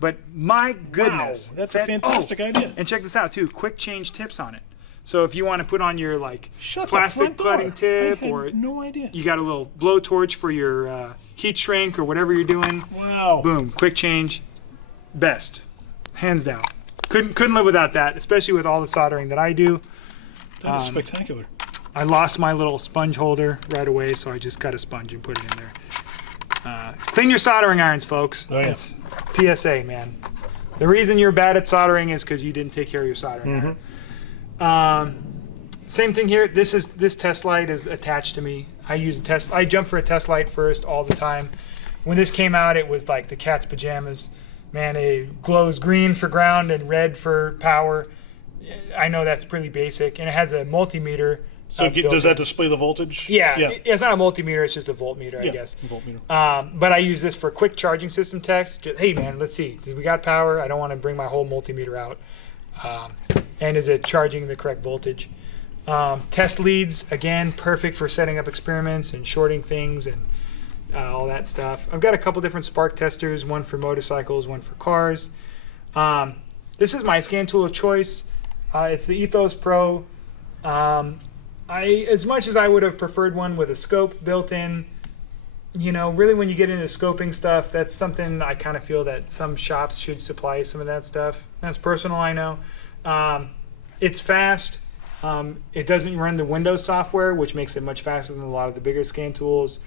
But my goodness, wow, that's a fantastic idea. And check this out too. Quick change tips on it. So if you want to put on your Shut plastic cutting tip, or no idea. You got a little blowtorch for your heat shrink or whatever you're doing. Wow. Boom, quick change, best, hands down. Couldn't live without that, especially with all the soldering that I do. That is spectacular. I lost my little sponge holder right away, so I just got a sponge and put it in there. Clean your soldering irons, folks. Oh, yeah. It's PSA, man. The reason you're bad at soldering is because you didn't take care of your soldering iron. Same thing here. This test light is attached to me. I jump for a test light first all the time. When this came out, it was like the cat's pajamas. Man, it glows green for ground and red for power. I know that's pretty basic, and it has a multimeter. So does that display the voltage? Yeah, it's not a multimeter, it's just a voltmeter, I guess. Voltmeter. But I use this for quick charging system tests. Hey man, let's see, do we got power? I don't want to bring my whole multimeter out. And is it charging the correct voltage? Test leads, again, perfect for setting up experiments and shorting things and all that stuff. I've got a couple different spark testers, one for motorcycles, one for cars. This is my scan tool of choice. It's the Ethos Pro. As much as I would have preferred one with a scope built in, you know, really when you get into scoping stuff, that's something I kind of feel that some shops should supply some of that stuff. That's personal, I know. It's fast. It doesn't run the Windows software, which makes it much faster than a lot of the bigger scan tools.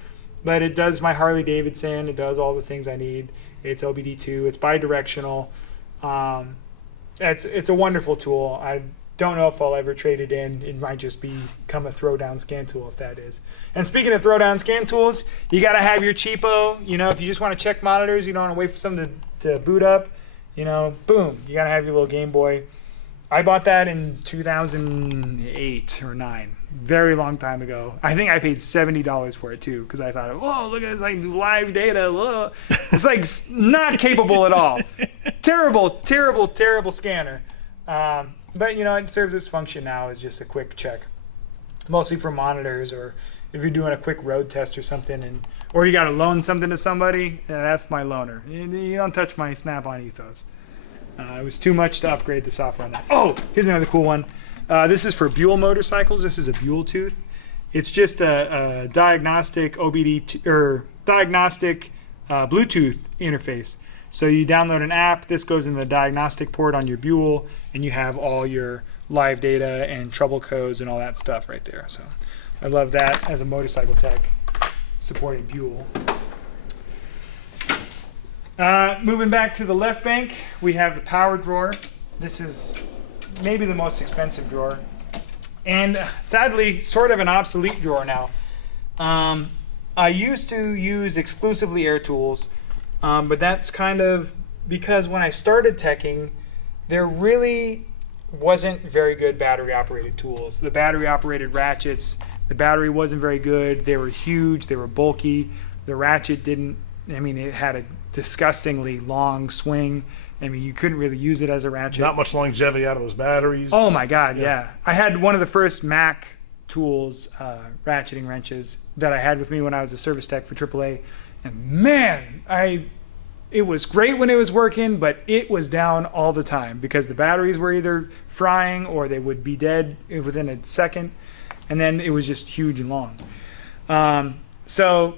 But it does my Harley Davidson. It does all the things I need. It's OBD2. It's bidirectional. It's a wonderful tool. I don't know if I'll ever trade it in. It might just become a throwdown scan tool if that is. And speaking of throwdown scan tools, you got to have your cheapo. You know, if you just want to check monitors, you don't want to wait for something to boot up. You know, boom, you got to have your little Game Boy. I bought that in 2008 or 9, very long time ago. I think I paid $70 for it too, because I thought, whoa, look at this, like live data. Whoa. It's like not capable at all. Terrible scanner. But you know, it serves its function now as just a quick check, mostly for monitors, or if you're doing a quick road test or something, or you got to loan something to somebody. Yeah, that's my loaner. You don't touch my Snap-on Ethos. It was too much to upgrade the software on that. Oh, here's another cool one. This is for Buell motorcycles. This is a Buell tooth. It's just a diagnostic diagnostic Bluetooth interface. So you download an app. This goes in the diagnostic port on your Buell, and you have all your live data and trouble codes and all that stuff right there. So I love that as a motorcycle tech supporting Buell. Moving back to the left bank, we have the power drawer. This is maybe the most expensive drawer, and sadly sort of an obsolete drawer now. I used to use exclusively air tools, but that's kind of because when I started teching, there really wasn't very good battery operated tools. The battery operated ratchets, the battery wasn't very good. They were huge, they were bulky. The ratchet didn't, I mean, it had a disgustingly long swing. I mean, you couldn't really use it as a ratchet. Not much longevity out of those batteries. Oh my God, yeah. I had one of the first Mac tools, ratcheting wrenches that I had with me when I was a service tech for AAA. And man, it was great when it was working, but it was down all the time because the batteries were either frying or they would be dead within a second. And then it was just huge and long. So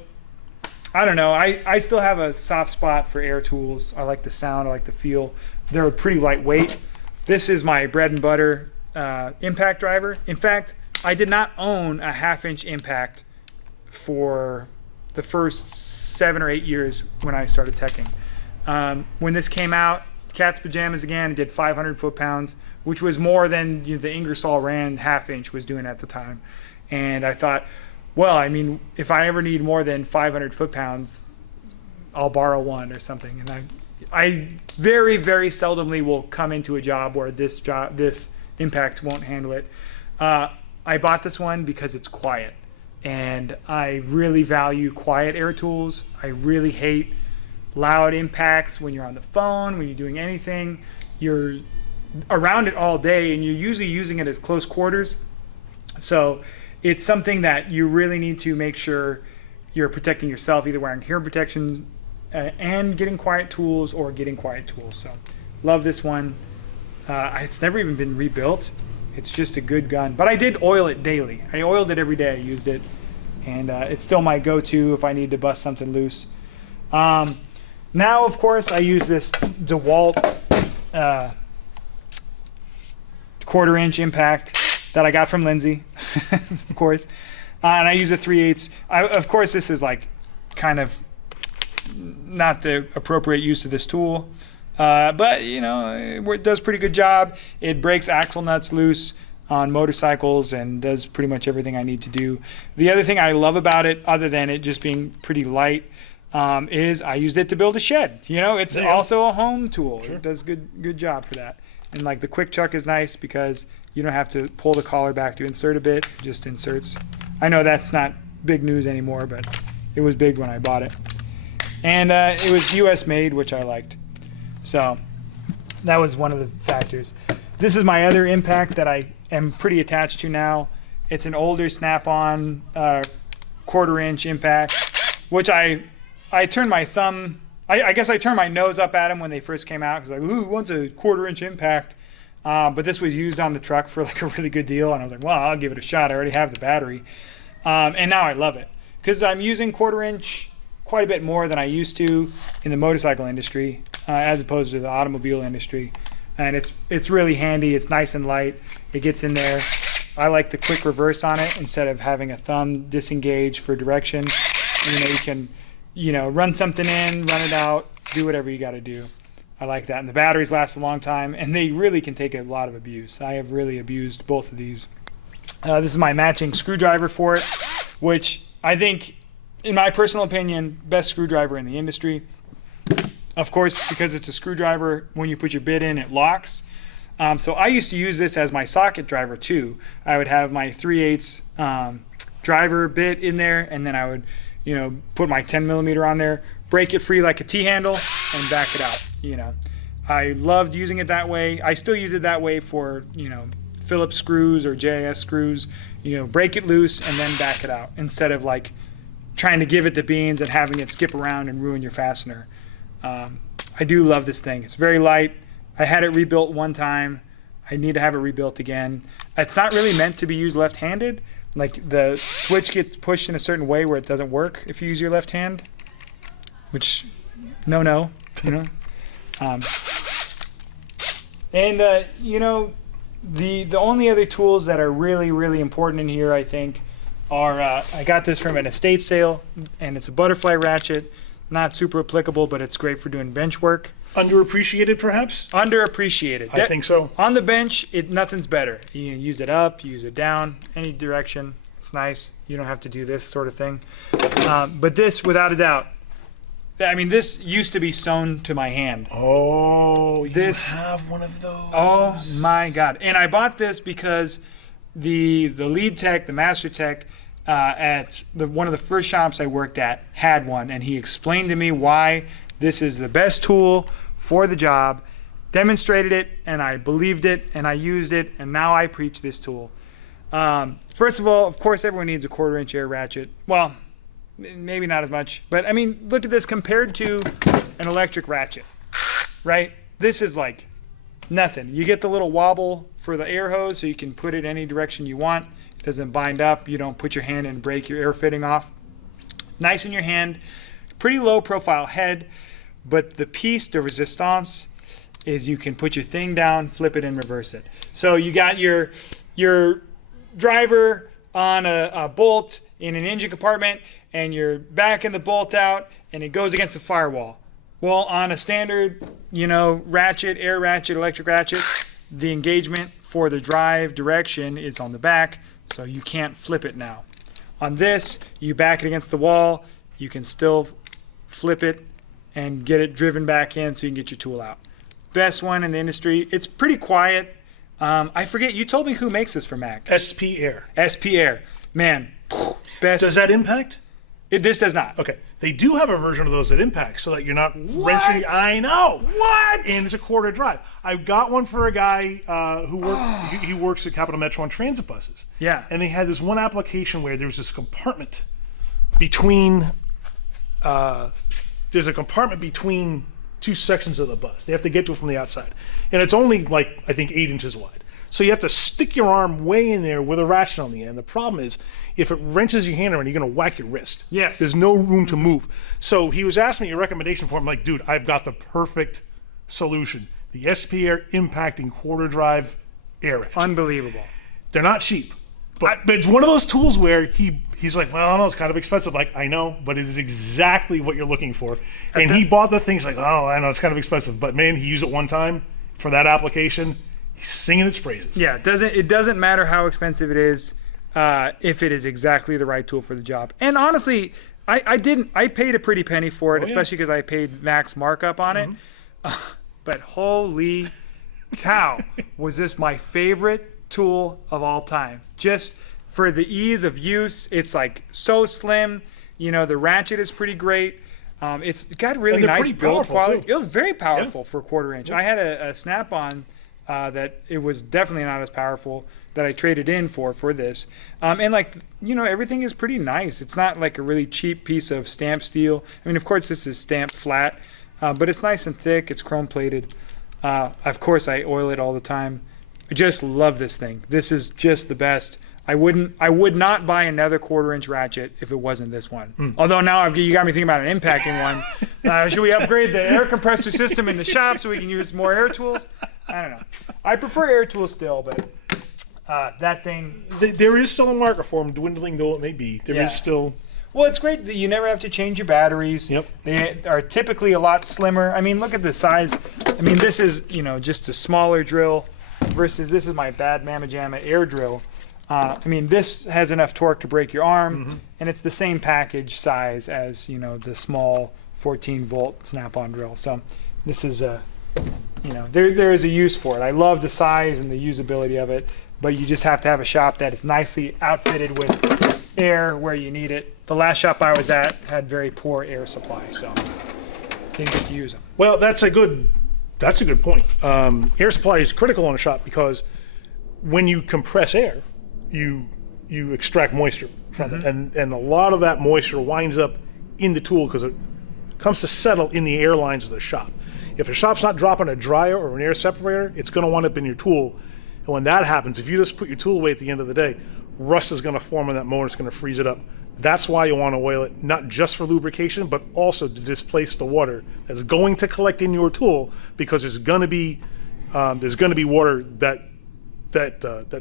I don't know. I still have a soft spot for air tools. I like the sound. I like the feel. They're pretty lightweight. This is my bread and butter impact driver. In fact, I did not own a 1/2-inch impact for the first 7 or 8 years when I started teching. When this came out, cat's pajamas again, it did 500 foot-pounds, which was more than the Ingersoll Rand half-inch was doing at the time. And I thought, well, I mean, if I ever need more than 500 foot-pounds, I'll borrow one or something. And I very, very seldomly will come into a job where this impact won't handle it. I bought this one because it's quiet, and I really value quiet air tools. I really hate loud impacts when you're on the phone, when you're doing anything. You're around it all day, and you're usually using it as close quarters. So it's something that you really need to make sure you're protecting yourself, either wearing hearing protection and getting quiet tools or getting quiet tools. So love this one. It's never even been rebuilt. It's just a good gun. But I did oil it daily. I oiled it every day. I used it. And it's still my go-to if I need to bust something loose. Now, of course, I use this DeWalt 1/4-inch impact that I got from Lindsay, of course. And I use a 3/8. Of course, this is like kind of not the appropriate use of this tool. But, you know, it does a pretty good job. It breaks axle nuts loose on motorcycles and does pretty much everything I need to do. The other thing I love about it, other than it just being pretty light, is I used it to build a shed. You know, it's also a home tool. Sure. It does good job for that. And like the quick chuck is nice because you don't have to pull the collar back to insert a bit. It just inserts. I know that's not big news anymore, but it was big when I bought it. And it was US made, which I liked. So that was one of the factors. This is my other impact that I am pretty attached to now. It's an older Snap-on 1/4-inch impact, which I turned my thumb, I guess I turned my nose up at them when they first came out, because like, ooh, who wants a 1/4-inch impact? But this was used on the truck for like a really good deal, and I was like, well, I'll give it a shot. I already have the battery. And now I love it, because I'm using 1/4-inch quite a bit more than I used to in the motorcycle industry, as opposed to the automobile industry. And it's really handy. It's nice and light. It gets in there. I like the quick reverse on it instead of having a thumb disengage for direction. You know, you can, run something in, run it out, do whatever you got to do. I like that. And the batteries last a long time, and they really can take a lot of abuse. I have really abused both of these. This is my matching screwdriver for it, which I think, in my personal opinion, best screwdriver in the industry. Of course, because it's a screwdriver, when you put your bit in, it locks. So I used to use this as my socket driver too. I would have my 3/8 driver bit in there, and then I would, put my 10 millimeter on there, break it free like a T-handle, and back it out. I loved using it that way. I still use it that way for, Phillips screws or JIS screws. Break it loose and then back it out, instead of like trying to give it the beans and having it skip around and ruin your fastener. I do love this thing. It's very light. I had it rebuilt one time. I need to have it rebuilt again. It's not really meant to be used left-handed. Like the switch gets pushed in a certain way where it doesn't work if you use your left hand, which no. And the only other tools that are really, really important in here, I think, are I got this from an estate sale, and it's a butterfly ratchet. Not super applicable, but it's great for doing bench work. Underappreciated, perhaps? Underappreciated. I think so. On the bench, nothing's better. You can use it up, use it down, any direction. It's nice. You don't have to do this sort of thing. But this, without a doubt, this used to be sewn to my hand. Oh, you have one of those. Oh, my God. And I bought this because the lead tech, the master tech, at one of the first shops I worked at had one, and he explained to me why this is the best tool for the job, demonstrated it, and I believed it, and I used it, and now I preach this tool. First of all, of course, everyone needs a 1/4-inch air ratchet. Well, maybe not as much, but look at this compared to an electric ratchet, right? This is like nothing. You get the little wobble for the air hose, so you can put it any direction you want. It doesn't bind up. You don't put your hand in and break your air fitting off. Nice in your hand. Pretty low profile head, but the piece de resistance is you can put your thing down, flip it, and reverse it. So you got your driver on a bolt in an engine compartment, and you're backing the bolt out, and it goes against the firewall. Well, on a standard, ratchet, air ratchet, electric ratchet, the engagement for the drive direction is on the back, so you can't flip it now. On this, you back it against the wall, you can still flip it and get it driven back in so you can get your tool out. Best one in the industry. It's pretty quiet. I forget, you told me who makes this for Mac. SP Air. SP Air. Man, best. Does that impact? This does not. Okay. They do have a version of those that impact so that you're not wrenching. I know. What? And it's a quarter drive. I got one for a guy he works at Capital Metro on transit buses. Yeah. And they had this one application where there was this compartment between two sections of the bus. They have to get to it from the outside. And it's only like, I think, 8 inches wide. So you have to stick your arm way in there with a ratchet on the end. The problem is, if it wrenches your hand around, you're going to whack your wrist. Yes. There's no room to move. So he was asking me a recommendation for him. I'm like, dude, I've got the perfect solution. The SP Air impacting quarter drive air ratchet. Unbelievable. They're not cheap. But it's one of those tools where he's like, well, I don't know, it's kind of expensive. Like, I know, but it is exactly what you're looking for. And he bought the things like, oh, I know, it's kind of expensive. But, man, he used it one time for that application. He's singing its praises. Yeah, it doesn't matter how expensive it is if it is exactly the right tool for the job. And honestly, I paid a pretty penny for it, especially because I paid max markup on it. But holy cow, was this my favorite tool of all time. Just for the ease of use, it's like so slim. The ratchet is pretty great. It's got really nice build quality. It was very powerful for a quarter inch. I had a snap-on that it was definitely not as powerful that I traded in for this. And everything is pretty nice. It's not like a really cheap piece of stamped steel. I mean, of course, this is stamped flat, but it's nice and thick. It's chrome plated. Of course, I oil it all the time. I just love this thing. This is just the best. I would not buy another quarter-inch ratchet if it wasn't this one. Although now you got me thinking about an impacting one. Should we upgrade the air compressor system in the shop so we can use more air tools? I don't know. I prefer air tools still, but that thing... There is still a market for them, dwindling though it may be. There is still... Well, it's great that you never have to change your batteries. Yep. They are typically a lot slimmer. I mean, look at the size. I mean, this is, just a smaller drill versus this is my bad Mamma Jamma air drill. I mean, this has enough torque to break your arm, and it's the same package size as, the small 14-volt snap-on drill. So this is, there is a use for it. I love the size and the usability of it, but you just have to have a shop that is nicely outfitted with air where you need it. The last shop I was at had very poor air supply, so didn't get to use them. Well, that's a good point. Air supply is critical in a shop because when you compress air, you extract moisture from it, and a lot of that moisture winds up in the tool because it comes to settle in the air lines of the shop. If a shop's not dropping a dryer or an air separator, it's going to wind up in your tool. And when that happens, if you just put your tool away at the end of the day, rust is going to form in that motor. It's going to freeze it up. That's why you want to oil it, not just for lubrication, but also to displace the water that's going to collect in your tool, because there's going to be water that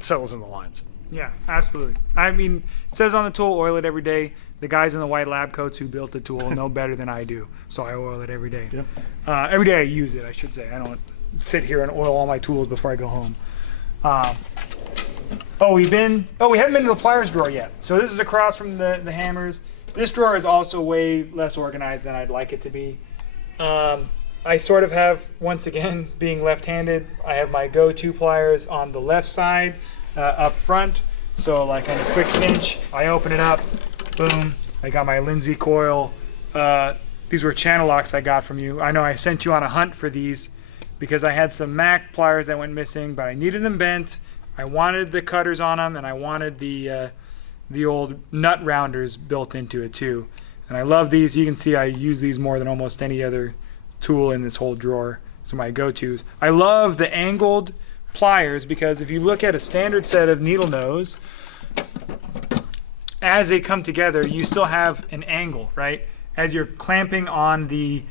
settles in the lines. Yeah, absolutely. I mean, it says on the tool, oil it every day. The guys in the white lab coats who built the tool know better than I do, so I oil it every day. Yep. Every day I use it, I should say. I don't sit here and oil all my tools before I go home. We haven't been to the pliers drawer yet. So this is across from the hammers. This drawer is also way less organized than I'd like it to be. I sort of have, once again, being left-handed, I have my go-to pliers on the left side up front. So like on a quick pinch, I open it up, boom, I got my Lindsay coil. These were channel locks I got from you. I know I sent you on a hunt for these because I had some Mac pliers that went missing, but I needed them bent. I wanted the cutters on them, and I wanted the old nut rounders built into it too. And I love these. You can see I use these more than almost any other tool in this whole drawer. So my go-tos. I love the angled pliers because if you look at a standard set of needle nose, as they come together, you still have an angle, right? As you're clamping on the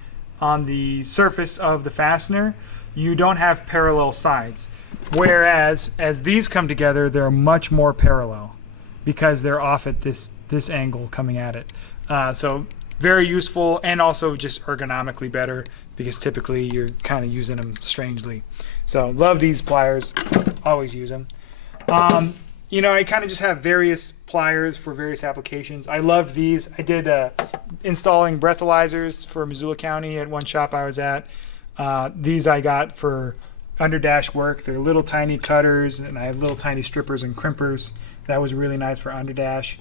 surface of the fastener, you don't have parallel sides. Whereas as these come together, they're much more parallel because they're off at this angle coming at it. So very useful and also just ergonomically better because typically you're kind of using them strangely. So love these pliers, always use them. You know, I kind of just have various pliers for various applications. I loved these. I did installing breathalyzers for Missoula County at one shop I was at. These I got for underdash work. They're little tiny cutters, and I have little tiny strippers and crimpers. That was really nice for underdash.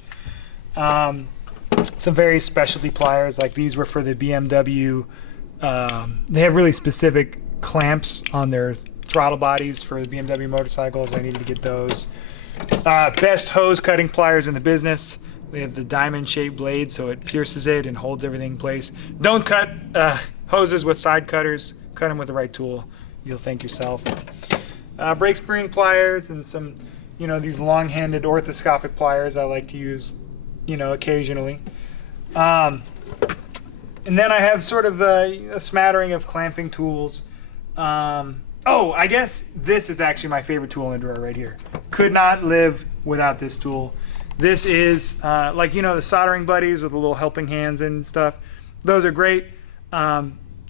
Some very specialty pliers, like these were for the BMW. They have really specific clamps on their throttle bodies for the BMW motorcycles. I needed to get those. Best hose cutting pliers in the business. They have the diamond shaped blade, so it pierces it and holds everything in place. Don't cut hoses with side cutters. Cut them with the right tool. You'll thank yourself. Brake spring pliers and some, you know, these long-handed orthoscopic pliers I like to use, you know, occasionally. And then I have sort of a smattering of clamping tools. Oh, I guess this is actually my favorite tool in the drawer right here. Could not live without this tool. This is like, you know, the soldering buddies with the little helping hands and stuff. Those are great.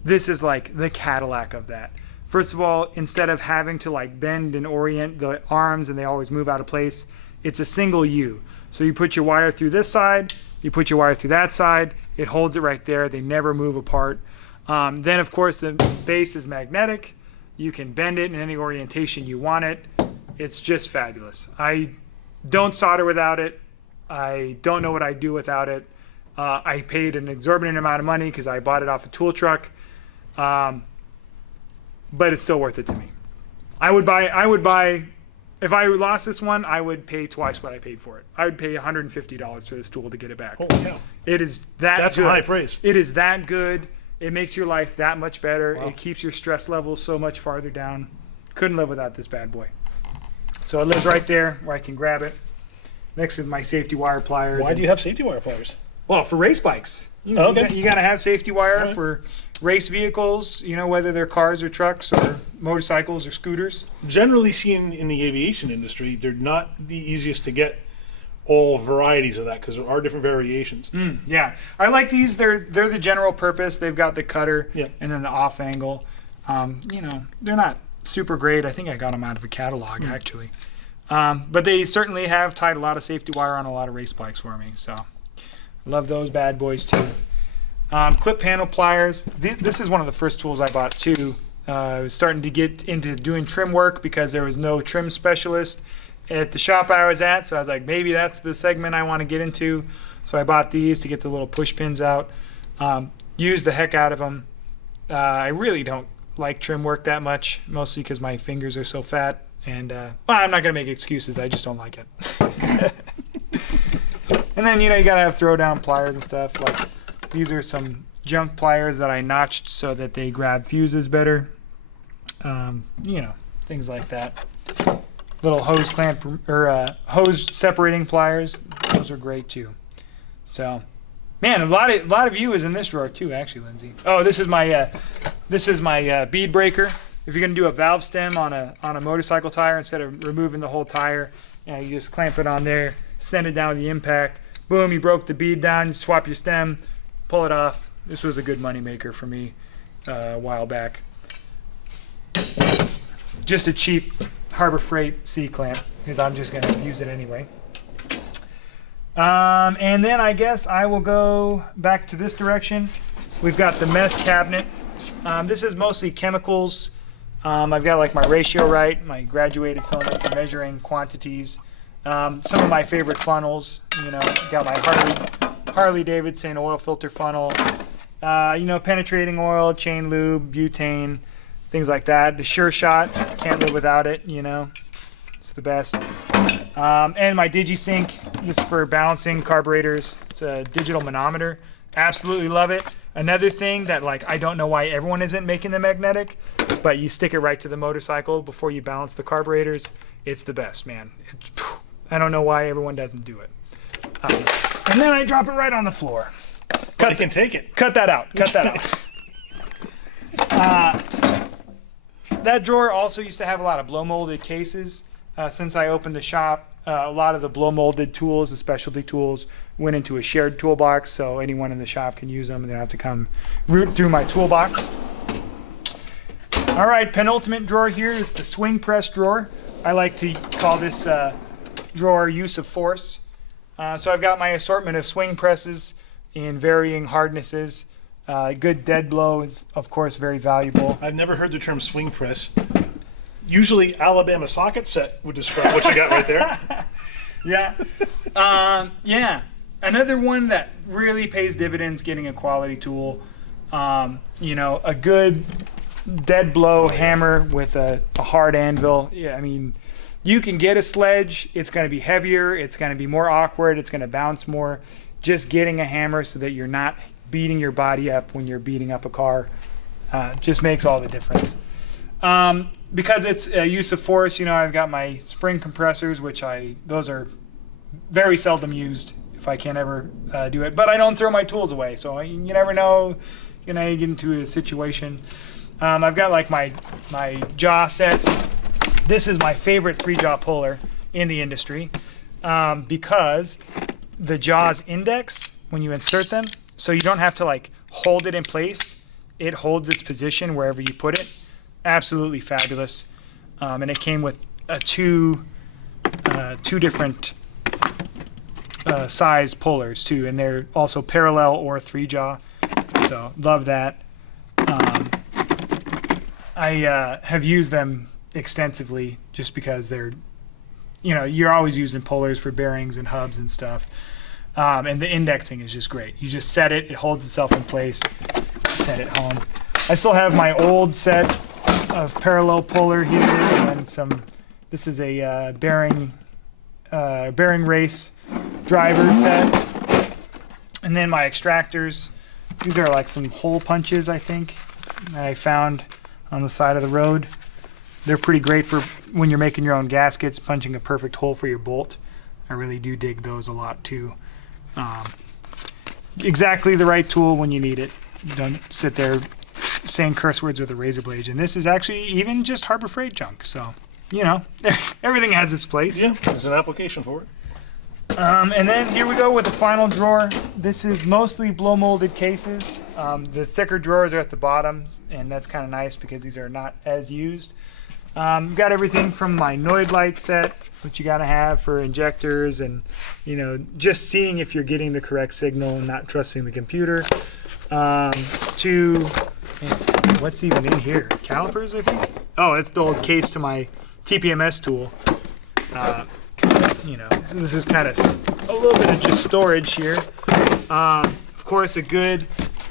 This is like the Cadillac of that. First of all, instead of having to like bend and orient the arms and they always move out of place, it's a single U. So you put your wire through this side, you put your wire through that side, it holds it right there. They never move apart. Then, of course, the base is magnetic. You can bend it in any orientation you want it. It's just fabulous. I don't solder without it. I don't know what I'd do without it. I paid an exorbitant amount of money because I bought it off a tool truck. But it's still worth it to me. I would buy, if I lost this one, I would pay twice what I paid for it. I would pay $150 for this tool to get it back. Holy cow. It is that That's good. some high praise. It is that good. It makes your life that much better. Wow. It keeps your stress levels so much farther down. Couldn't live without this bad boy. So it lives right there where I can grab it. Next is my safety wire pliers. Why do you have safety wire pliers? Well, for race bikes. You know, Okay. you got to have safety wire Right. for race vehicles, you know, whether they're cars or trucks or motorcycles or scooters. Generally seen in the aviation industry, they're not the easiest to get all varieties of that because there are different variations. Yeah, I like these. They're the general purpose. They've got the cutter Yeah. and then the off angle. You know, they're not super great. I think I got them out of a catalog actually, but they certainly have tied a lot of safety wire on a lot of race bikes for me. So, love those bad boys too. Clip panel pliers. This is one of the first tools I bought too. I was starting to get into doing trim work because there was no trim specialist at the shop I was at, so I was like, maybe that's the segment I want to get into. So I bought these to get the little push pins out. Use the heck out of them. I really don't like trim work that much, mostly because my fingers are so fat. And well, I'm not gonna make excuses. I just don't like it. And then, you know, you gotta have throw down pliers and stuff. Like these are some junk pliers that I notched so that they grab fuses better. You know, things like that. Little hose clamp or hose separating pliers. Those are great too. So, man, a lot of you is in this drawer too, actually, Lindsay. Oh, this is my bead breaker. If you're gonna do a valve stem on a motorcycle tire, instead of removing the whole tire, you know, you just clamp it on there, send it down with the impact. Boom, you broke the bead down. You swap your stem, pull it off. This was a good money maker for me a while back. Just a cheap Harbor Freight C-clamp, because I'm just going to use it anyway. And then I guess I will go back to this direction. We've got the mess cabinet. This is mostly chemicals. I've got like my ratio right, my graduated cylinder for measuring quantities. Some of my favorite funnels, you know, got my Harley Davidson oil filter funnel. You know, penetrating oil, chain lube, butane, things like that. The Sure Shot, can't live without it, you know. It's the best. And my DigiSync, this is for balancing carburetors. It's a digital manometer. Absolutely love it. Another thing that, like, I don't know why everyone isn't making the magnetic, but you stick it right to the motorcycle before you balance the carburetors. It's the best, man. I don't know why everyone doesn't do it. And then I drop it right on the floor. I can take it. Cut that out. Cut that out. That drawer also used to have a lot of blow molded cases. Since I opened the shop, A lot of the blow molded tools, the specialty tools, went into a shared toolbox, so anyone in the shop can use them and they don't have to come root through my toolbox. All right, penultimate drawer here is the swing press drawer. I like to call this drawer use of force. So I've got my assortment of swing presses in varying hardnesses. Good dead blow is, of course, very valuable. I've never heard the term swing press. Usually Alabama socket set would describe what you got right there. Yeah. Another one that really pays dividends getting a quality tool. A good dead blow hammer with a hard anvil. Yeah, I mean, you can get a sledge. It's going to be heavier. It's going to be more awkward. It's going to bounce more. Just getting a hammer so that you're not beating your body up when you're beating up a car just makes all the difference. Because it's a use of force, I've got my spring compressors, those are very seldom used if I can't ever do it. But I don't throw my tools away, so you never know. You get into a situation. I've got like my jaw sets. This is my favorite 3-jaw puller in the industry because the jaws index when you insert them, so you don't have to like hold it in place. It holds its position wherever you put it. Absolutely fabulous. And it came with two different size pullers too, and they're also parallel or 3-jaw. So love that. I have used them extensively just because they're, you're always using pullers for bearings and hubs and stuff. And the indexing is just great. You just set it, it holds itself in place, set it home. I still have my old set of parallel puller here, and this is a bearing race driver set. And then my extractors. These are like some hole punches, I think, that I found on the side of the road. They're pretty great for when you're making your own gaskets, punching a perfect hole for your bolt. I really do dig those a lot too. Exactly the right tool when you need it. Don't sit there saying curse words with a razor blade. And this is actually even just Harbor Freight junk. So, everything has its place. Yeah, there's an application for it. And then here we go with the final drawer. This is mostly blow molded cases. The thicker drawers are at the bottom, and that's kind of nice because these are not as used. Got everything from my Noid light set, which you got to have for injectors and, just seeing if you're getting the correct signal and not trusting the computer, to what's even in here? Calipers, I think? Oh, that's the old case to my TPMS tool. So this is kind of a little bit of just storage here. Of course, a good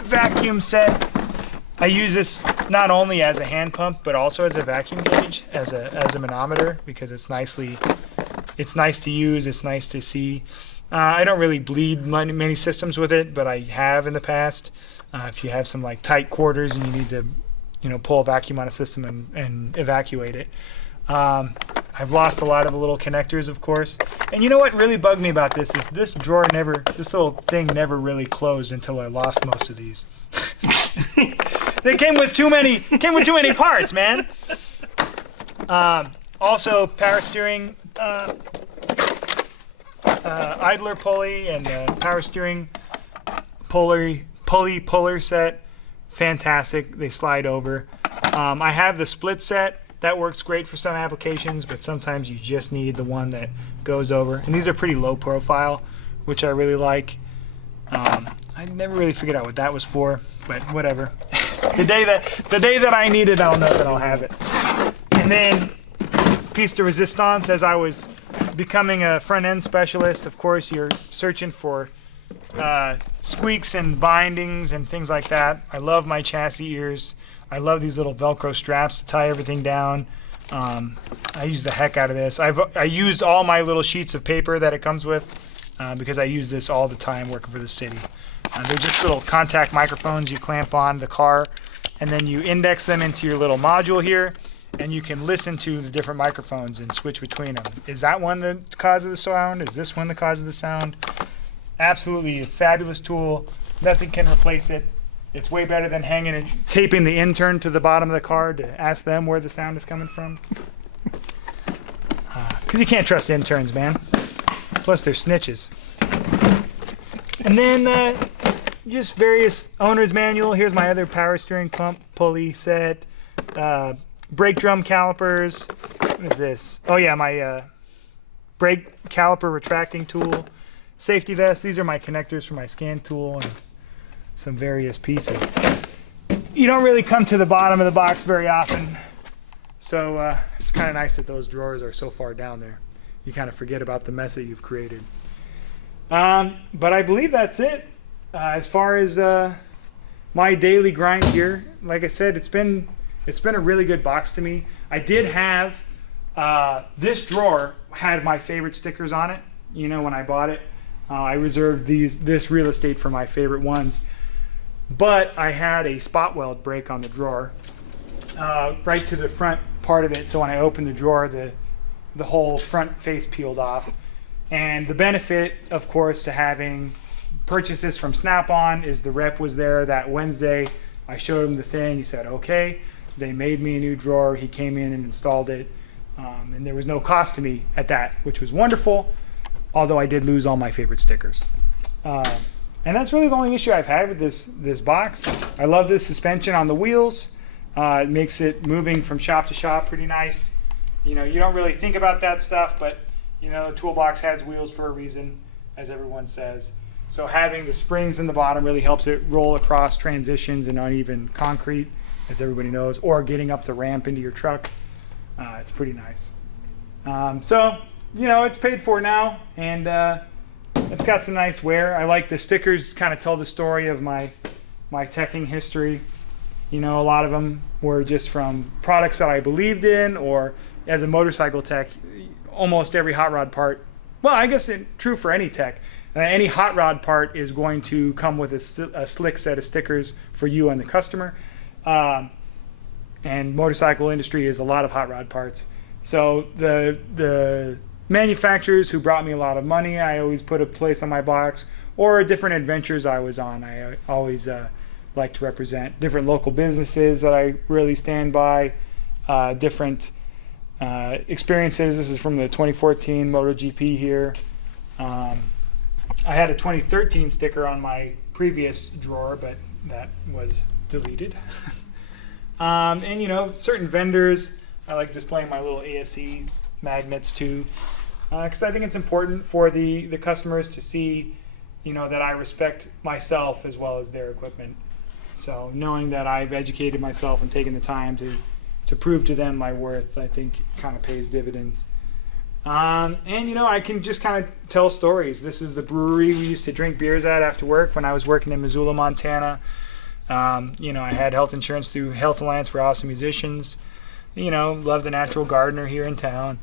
vacuum set. I use this not only as a hand pump, but also as a vacuum gauge, as a manometer, because it's nice to use, it's nice to see. I don't really bleed many systems with it, but I have in the past. If you have some like tight quarters and you need to, pull a vacuum on a system and evacuate it. I've lost a lot of the little connectors, of course. And you know what really bugged me about this is this little thing never really closed until I lost most of these. They came with too many parts, man. Also, power steering, idler pulley and power steering pulley puller set. Fantastic. They slide over. I have the split set. That works great for some applications, but sometimes you just need the one that goes over. And these are pretty low profile, which I really like. I never really figured out what that was for, but whatever. The day that I need it, I'll know that I'll have it. And then piece de resistance. As I was becoming a front end specialist, of course, you're searching for squeaks and bindings and things like that. I love my chassis ears. I love these little Velcro straps to tie everything down. I use the heck out of this. I used all my little sheets of paper that it comes with because I use this all the time working for the city. They're just little contact microphones you clamp on the car, and then you index them into your little module here, and you can listen to the different microphones and switch between them. Is that one the cause of the sound? Is this one the cause of the sound? Absolutely a fabulous tool. Nothing can replace it. It's way better than hanging and taping the intern to the bottom of the car to ask them where the sound is coming from. because you can't trust interns, man. Plus, they're snitches. And then just various owner's manual. Here's my other power steering pump pulley set. Brake drum calipers. What is this? Oh yeah, my brake caliper retracting tool. Safety vest. These are my connectors for my scan tool and some various pieces. You don't really come to the bottom of the box very often, so it's kind of nice that those drawers are so far down there. You kind of forget about the mess that you've created. But I believe that's it. As far as my daily grind here, like I said, it's been a really good box to me. I did have this drawer had my favorite stickers on it. You know, when I bought it, I reserved this real estate for my favorite ones. But I had a spot weld break on the drawer, right to the front part of it. So when I opened the drawer, the whole front face peeled off. And the benefit, of course, to having purchases from Snap-on is the rep was there that Wednesday. I showed him the thing. He said, okay. They made me a new drawer. He came in and installed it. And there was no cost to me at that, which was wonderful, although I did lose all my favorite stickers. And that's really the only issue I've had with this box. I love this suspension on the wheels. It makes it moving from shop to shop pretty nice. You know, you don't really think about that stuff, but you know, Toolbox has wheels for a reason, as everyone says. So having the springs in the bottom really helps it roll across transitions and uneven concrete, as everybody knows, or getting up the ramp into your truck. It's pretty nice. So, you know, it's paid for now, and it's got some nice wear. I like the stickers, kind of tell the story of my teching history. You know, a lot of them were just from products that I believed in, or as a motorcycle tech, almost every hot rod part, well, I guess it's true for any tech. Any hot rod part is going to come with a slick set of stickers for you and the customer. And motorcycle industry is a lot of hot rod parts. So the manufacturers who brought me a lot of money, I always put a place on my box, or different adventures I was on. I always like to represent different local businesses that I really stand by, different experiences. This is from the 2014 MotoGP here. I had a 2013 sticker on my previous drawer, but that was deleted. And you know, certain vendors, I like displaying my little ASE magnets too, because I think it's important for the customers to see, you know, that I respect myself as well as their equipment. So knowing that I've educated myself and taken the time to prove to them my worth, I think kind of pays dividends. And you know, I can just kind of tell stories. This is the brewery we used to drink beers at after work when I was working in Missoula, Montana. You know, I had health insurance through Health Alliance for Awesome Musicians. You know, love the Natural Gardener here in town.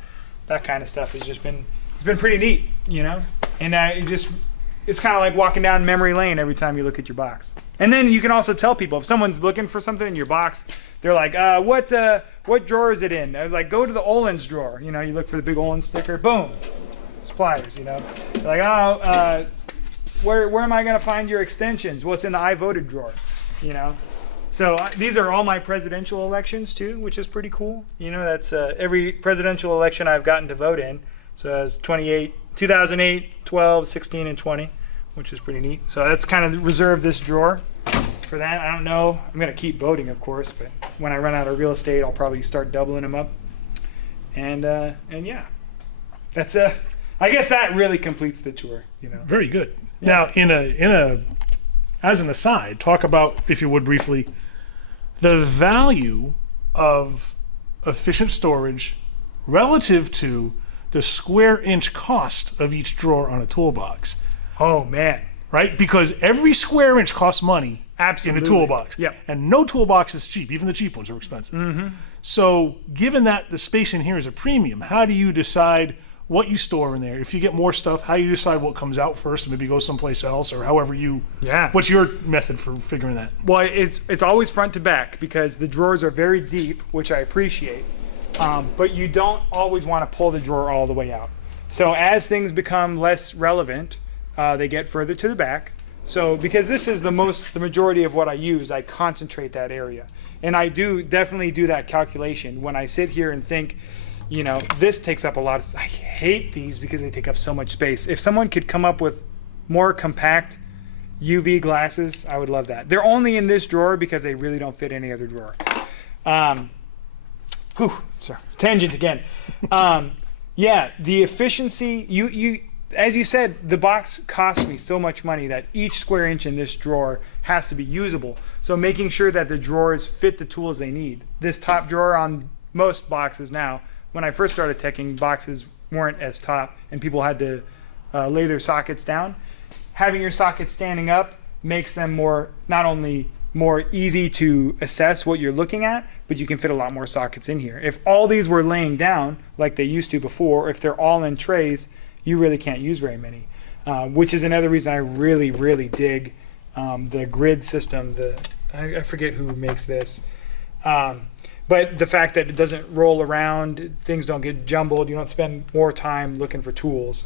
That kind of stuff has just been, it's been pretty neat, you know? And it's kind of like walking down memory lane every time you look at your box. And then you can also tell people, if someone's looking for something in your box, they're like, what drawer is it in? I was like, go to the Olin's drawer. You know, you look for the big Olin sticker, boom, it's Pliers, you know? They're like, where am I gonna find your extensions? What's in the I voted drawer, you know? So these are all my presidential elections too, which is pretty cool. You know, that's every presidential election I've gotten to vote in. So it's 2008, 12, 16, and 20, which is pretty neat. So that's kind of reserved this drawer for that. I don't know. I'm going to keep voting, of course, but when I run out of real estate, I'll probably start doubling them up. And yeah, that's I guess that really completes the tour, you know. Very good. Yeah. Now, as an aside, talk about, if you would briefly, the value of efficient storage relative to the square inch cost of each drawer on a toolbox. Oh man. Right? Because every square inch costs money. Absolutely. In a toolbox. Yeah. And no toolbox is cheap. Even the cheap ones are expensive. Mm-hmm. So given that the space in here is a premium, how do you decide what you store in there? If you get more stuff, how do you decide what comes out first and maybe go someplace else, or however you... Yeah. What's your method for figuring that? Well, it's always front to back because the drawers are very deep, which I appreciate. But you don't always want to pull the drawer all the way out. So as things become less relevant, they get further to the back. So because this is the majority of what I use, I concentrate that area. And I do definitely do that calculation when I sit here and think, You know, this takes up a lot of, I hate these because they take up so much space. If someone could come up with more compact UV glasses, I would love that. They're only in this drawer because they really don't fit any other drawer. Sorry, tangent again. Yeah, the efficiency, you as you said, the box costs me so much money that each square inch in this drawer has to be usable. So making sure that the drawers fit the tools they need. This top drawer on most boxes now, when I first started teching, boxes weren't as top and people had to lay their sockets down. Having your sockets standing up makes them not only more easy to assess what you're looking at, but you can fit a lot more sockets in here. If all these were laying down like they used to before, or if they're all in trays, you really can't use very many, which is another reason I really, really dig the grid system. I forget who makes this, but the fact that it doesn't roll around, things don't get jumbled, you don't spend more time looking for tools.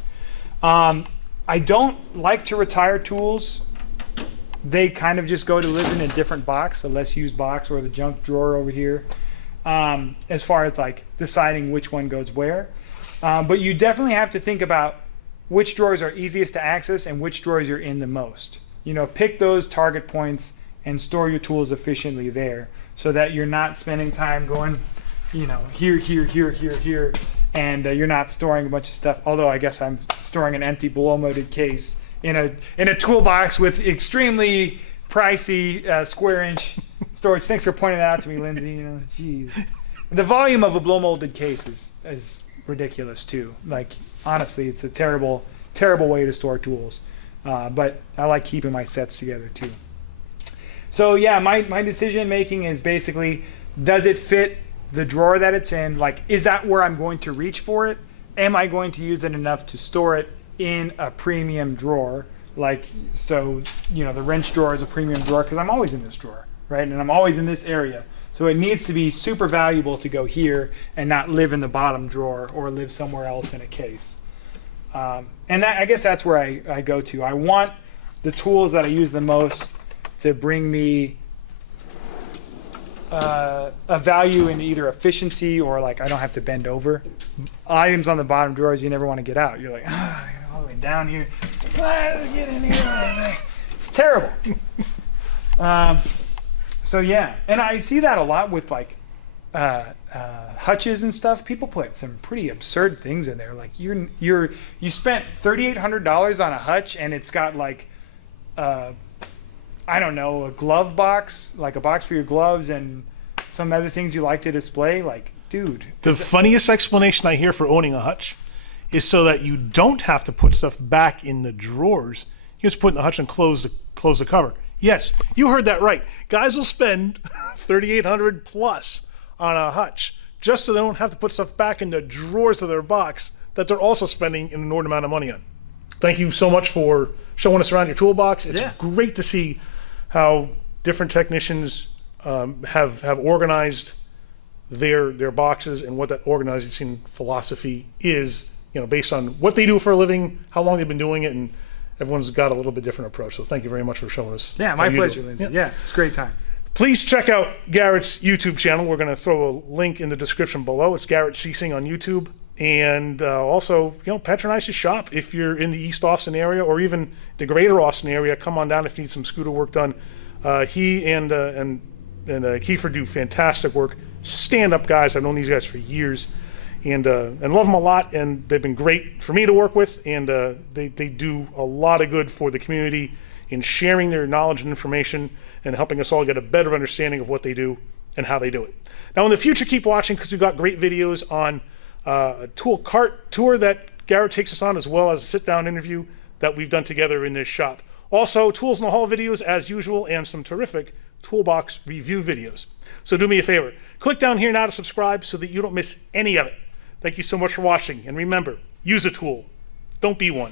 I don't like to retire tools. They kind of just go to live in a different box, a less used box, or the junk drawer over here, as far as like deciding which one goes where. But you definitely have to think about which drawers are easiest to access and which drawers you're in the most. You know, pick those target points and store your tools efficiently there so that you're not spending time going, you know, here, and you're not storing a bunch of stuff. Although I guess I'm storing an empty blow-molded case in a toolbox with extremely pricey square inch storage. Thanks for pointing that out to me, Lindsay. You know, jeez. The volume of a blow-molded case is ridiculous too. Like, honestly, it's a terrible way to store tools. But I like keeping my sets together too. So yeah, my decision making is basically, does it fit the drawer that it's in? Like, is that where I'm going to reach for it? Am I going to use it enough to store it in a premium drawer? Like, so, you know, the wrench drawer is a premium drawer because I'm always in this drawer, right? And I'm always in this area. So it needs to be super valuable to go here and not live in the bottom drawer or live somewhere else in a case. And I guess that's where I go to. I want the tools that I use the most to bring me a value in either efficiency or like I don't have to bend over. Items on the bottom drawers you never want to get out. You're like, all the way down here. Get in here. It's terrible. So yeah, and I see that a lot with like hutches and stuff. People put some pretty absurd things in there. Like you spent $3,800 on a hutch and it's got like I don't know, a glove box, like a box for your gloves and some other things you like to display. Like, dude. The funniest explanation I hear for owning a hutch is so that you don't have to put stuff back in the drawers. You just put it in the hutch and close the cover. Yes, you heard that right. Guys will spend $3,800 plus on a hutch just so they don't have to put stuff back in the drawers of their box that they're also spending an inordinate amount of money on. Thank you so much for showing us around your toolbox. It's great to see how different technicians have organized their boxes and what that organizing philosophy is, you know, based on what they do for a living, how long they've been doing it, and everyone's got a little bit different approach. So thank you very much for showing us. Yeah, my pleasure, Lindsay. Yeah, it's a great time. Please check out Garrett's YouTube channel. We're going to throw a link in the description below. It's Garret Seesing on YouTube. And also, you know, patronize his shop if you're in the East Austin area or even the greater Austin area. Come on down if you need some scooter work done. He and Kiefer do fantastic work. Stand-up guys. I've known these guys for years, and love them a lot. And they've been great for me to work with. And they do a lot of good for the community in sharing their knowledge and information and helping us all get a better understanding of what they do and how they do it. Now, in the future, keep watching because we've got great videos on a tool cart tour that Garret takes us on, as well as a sit-down interview that we've done together in this shop. Also, Tools in the Hall videos as usual, and some terrific Toolbox review videos. So do me a favor, click down here now to subscribe so that you don't miss any of it. Thank you so much for watching, and remember, use a tool, don't be one.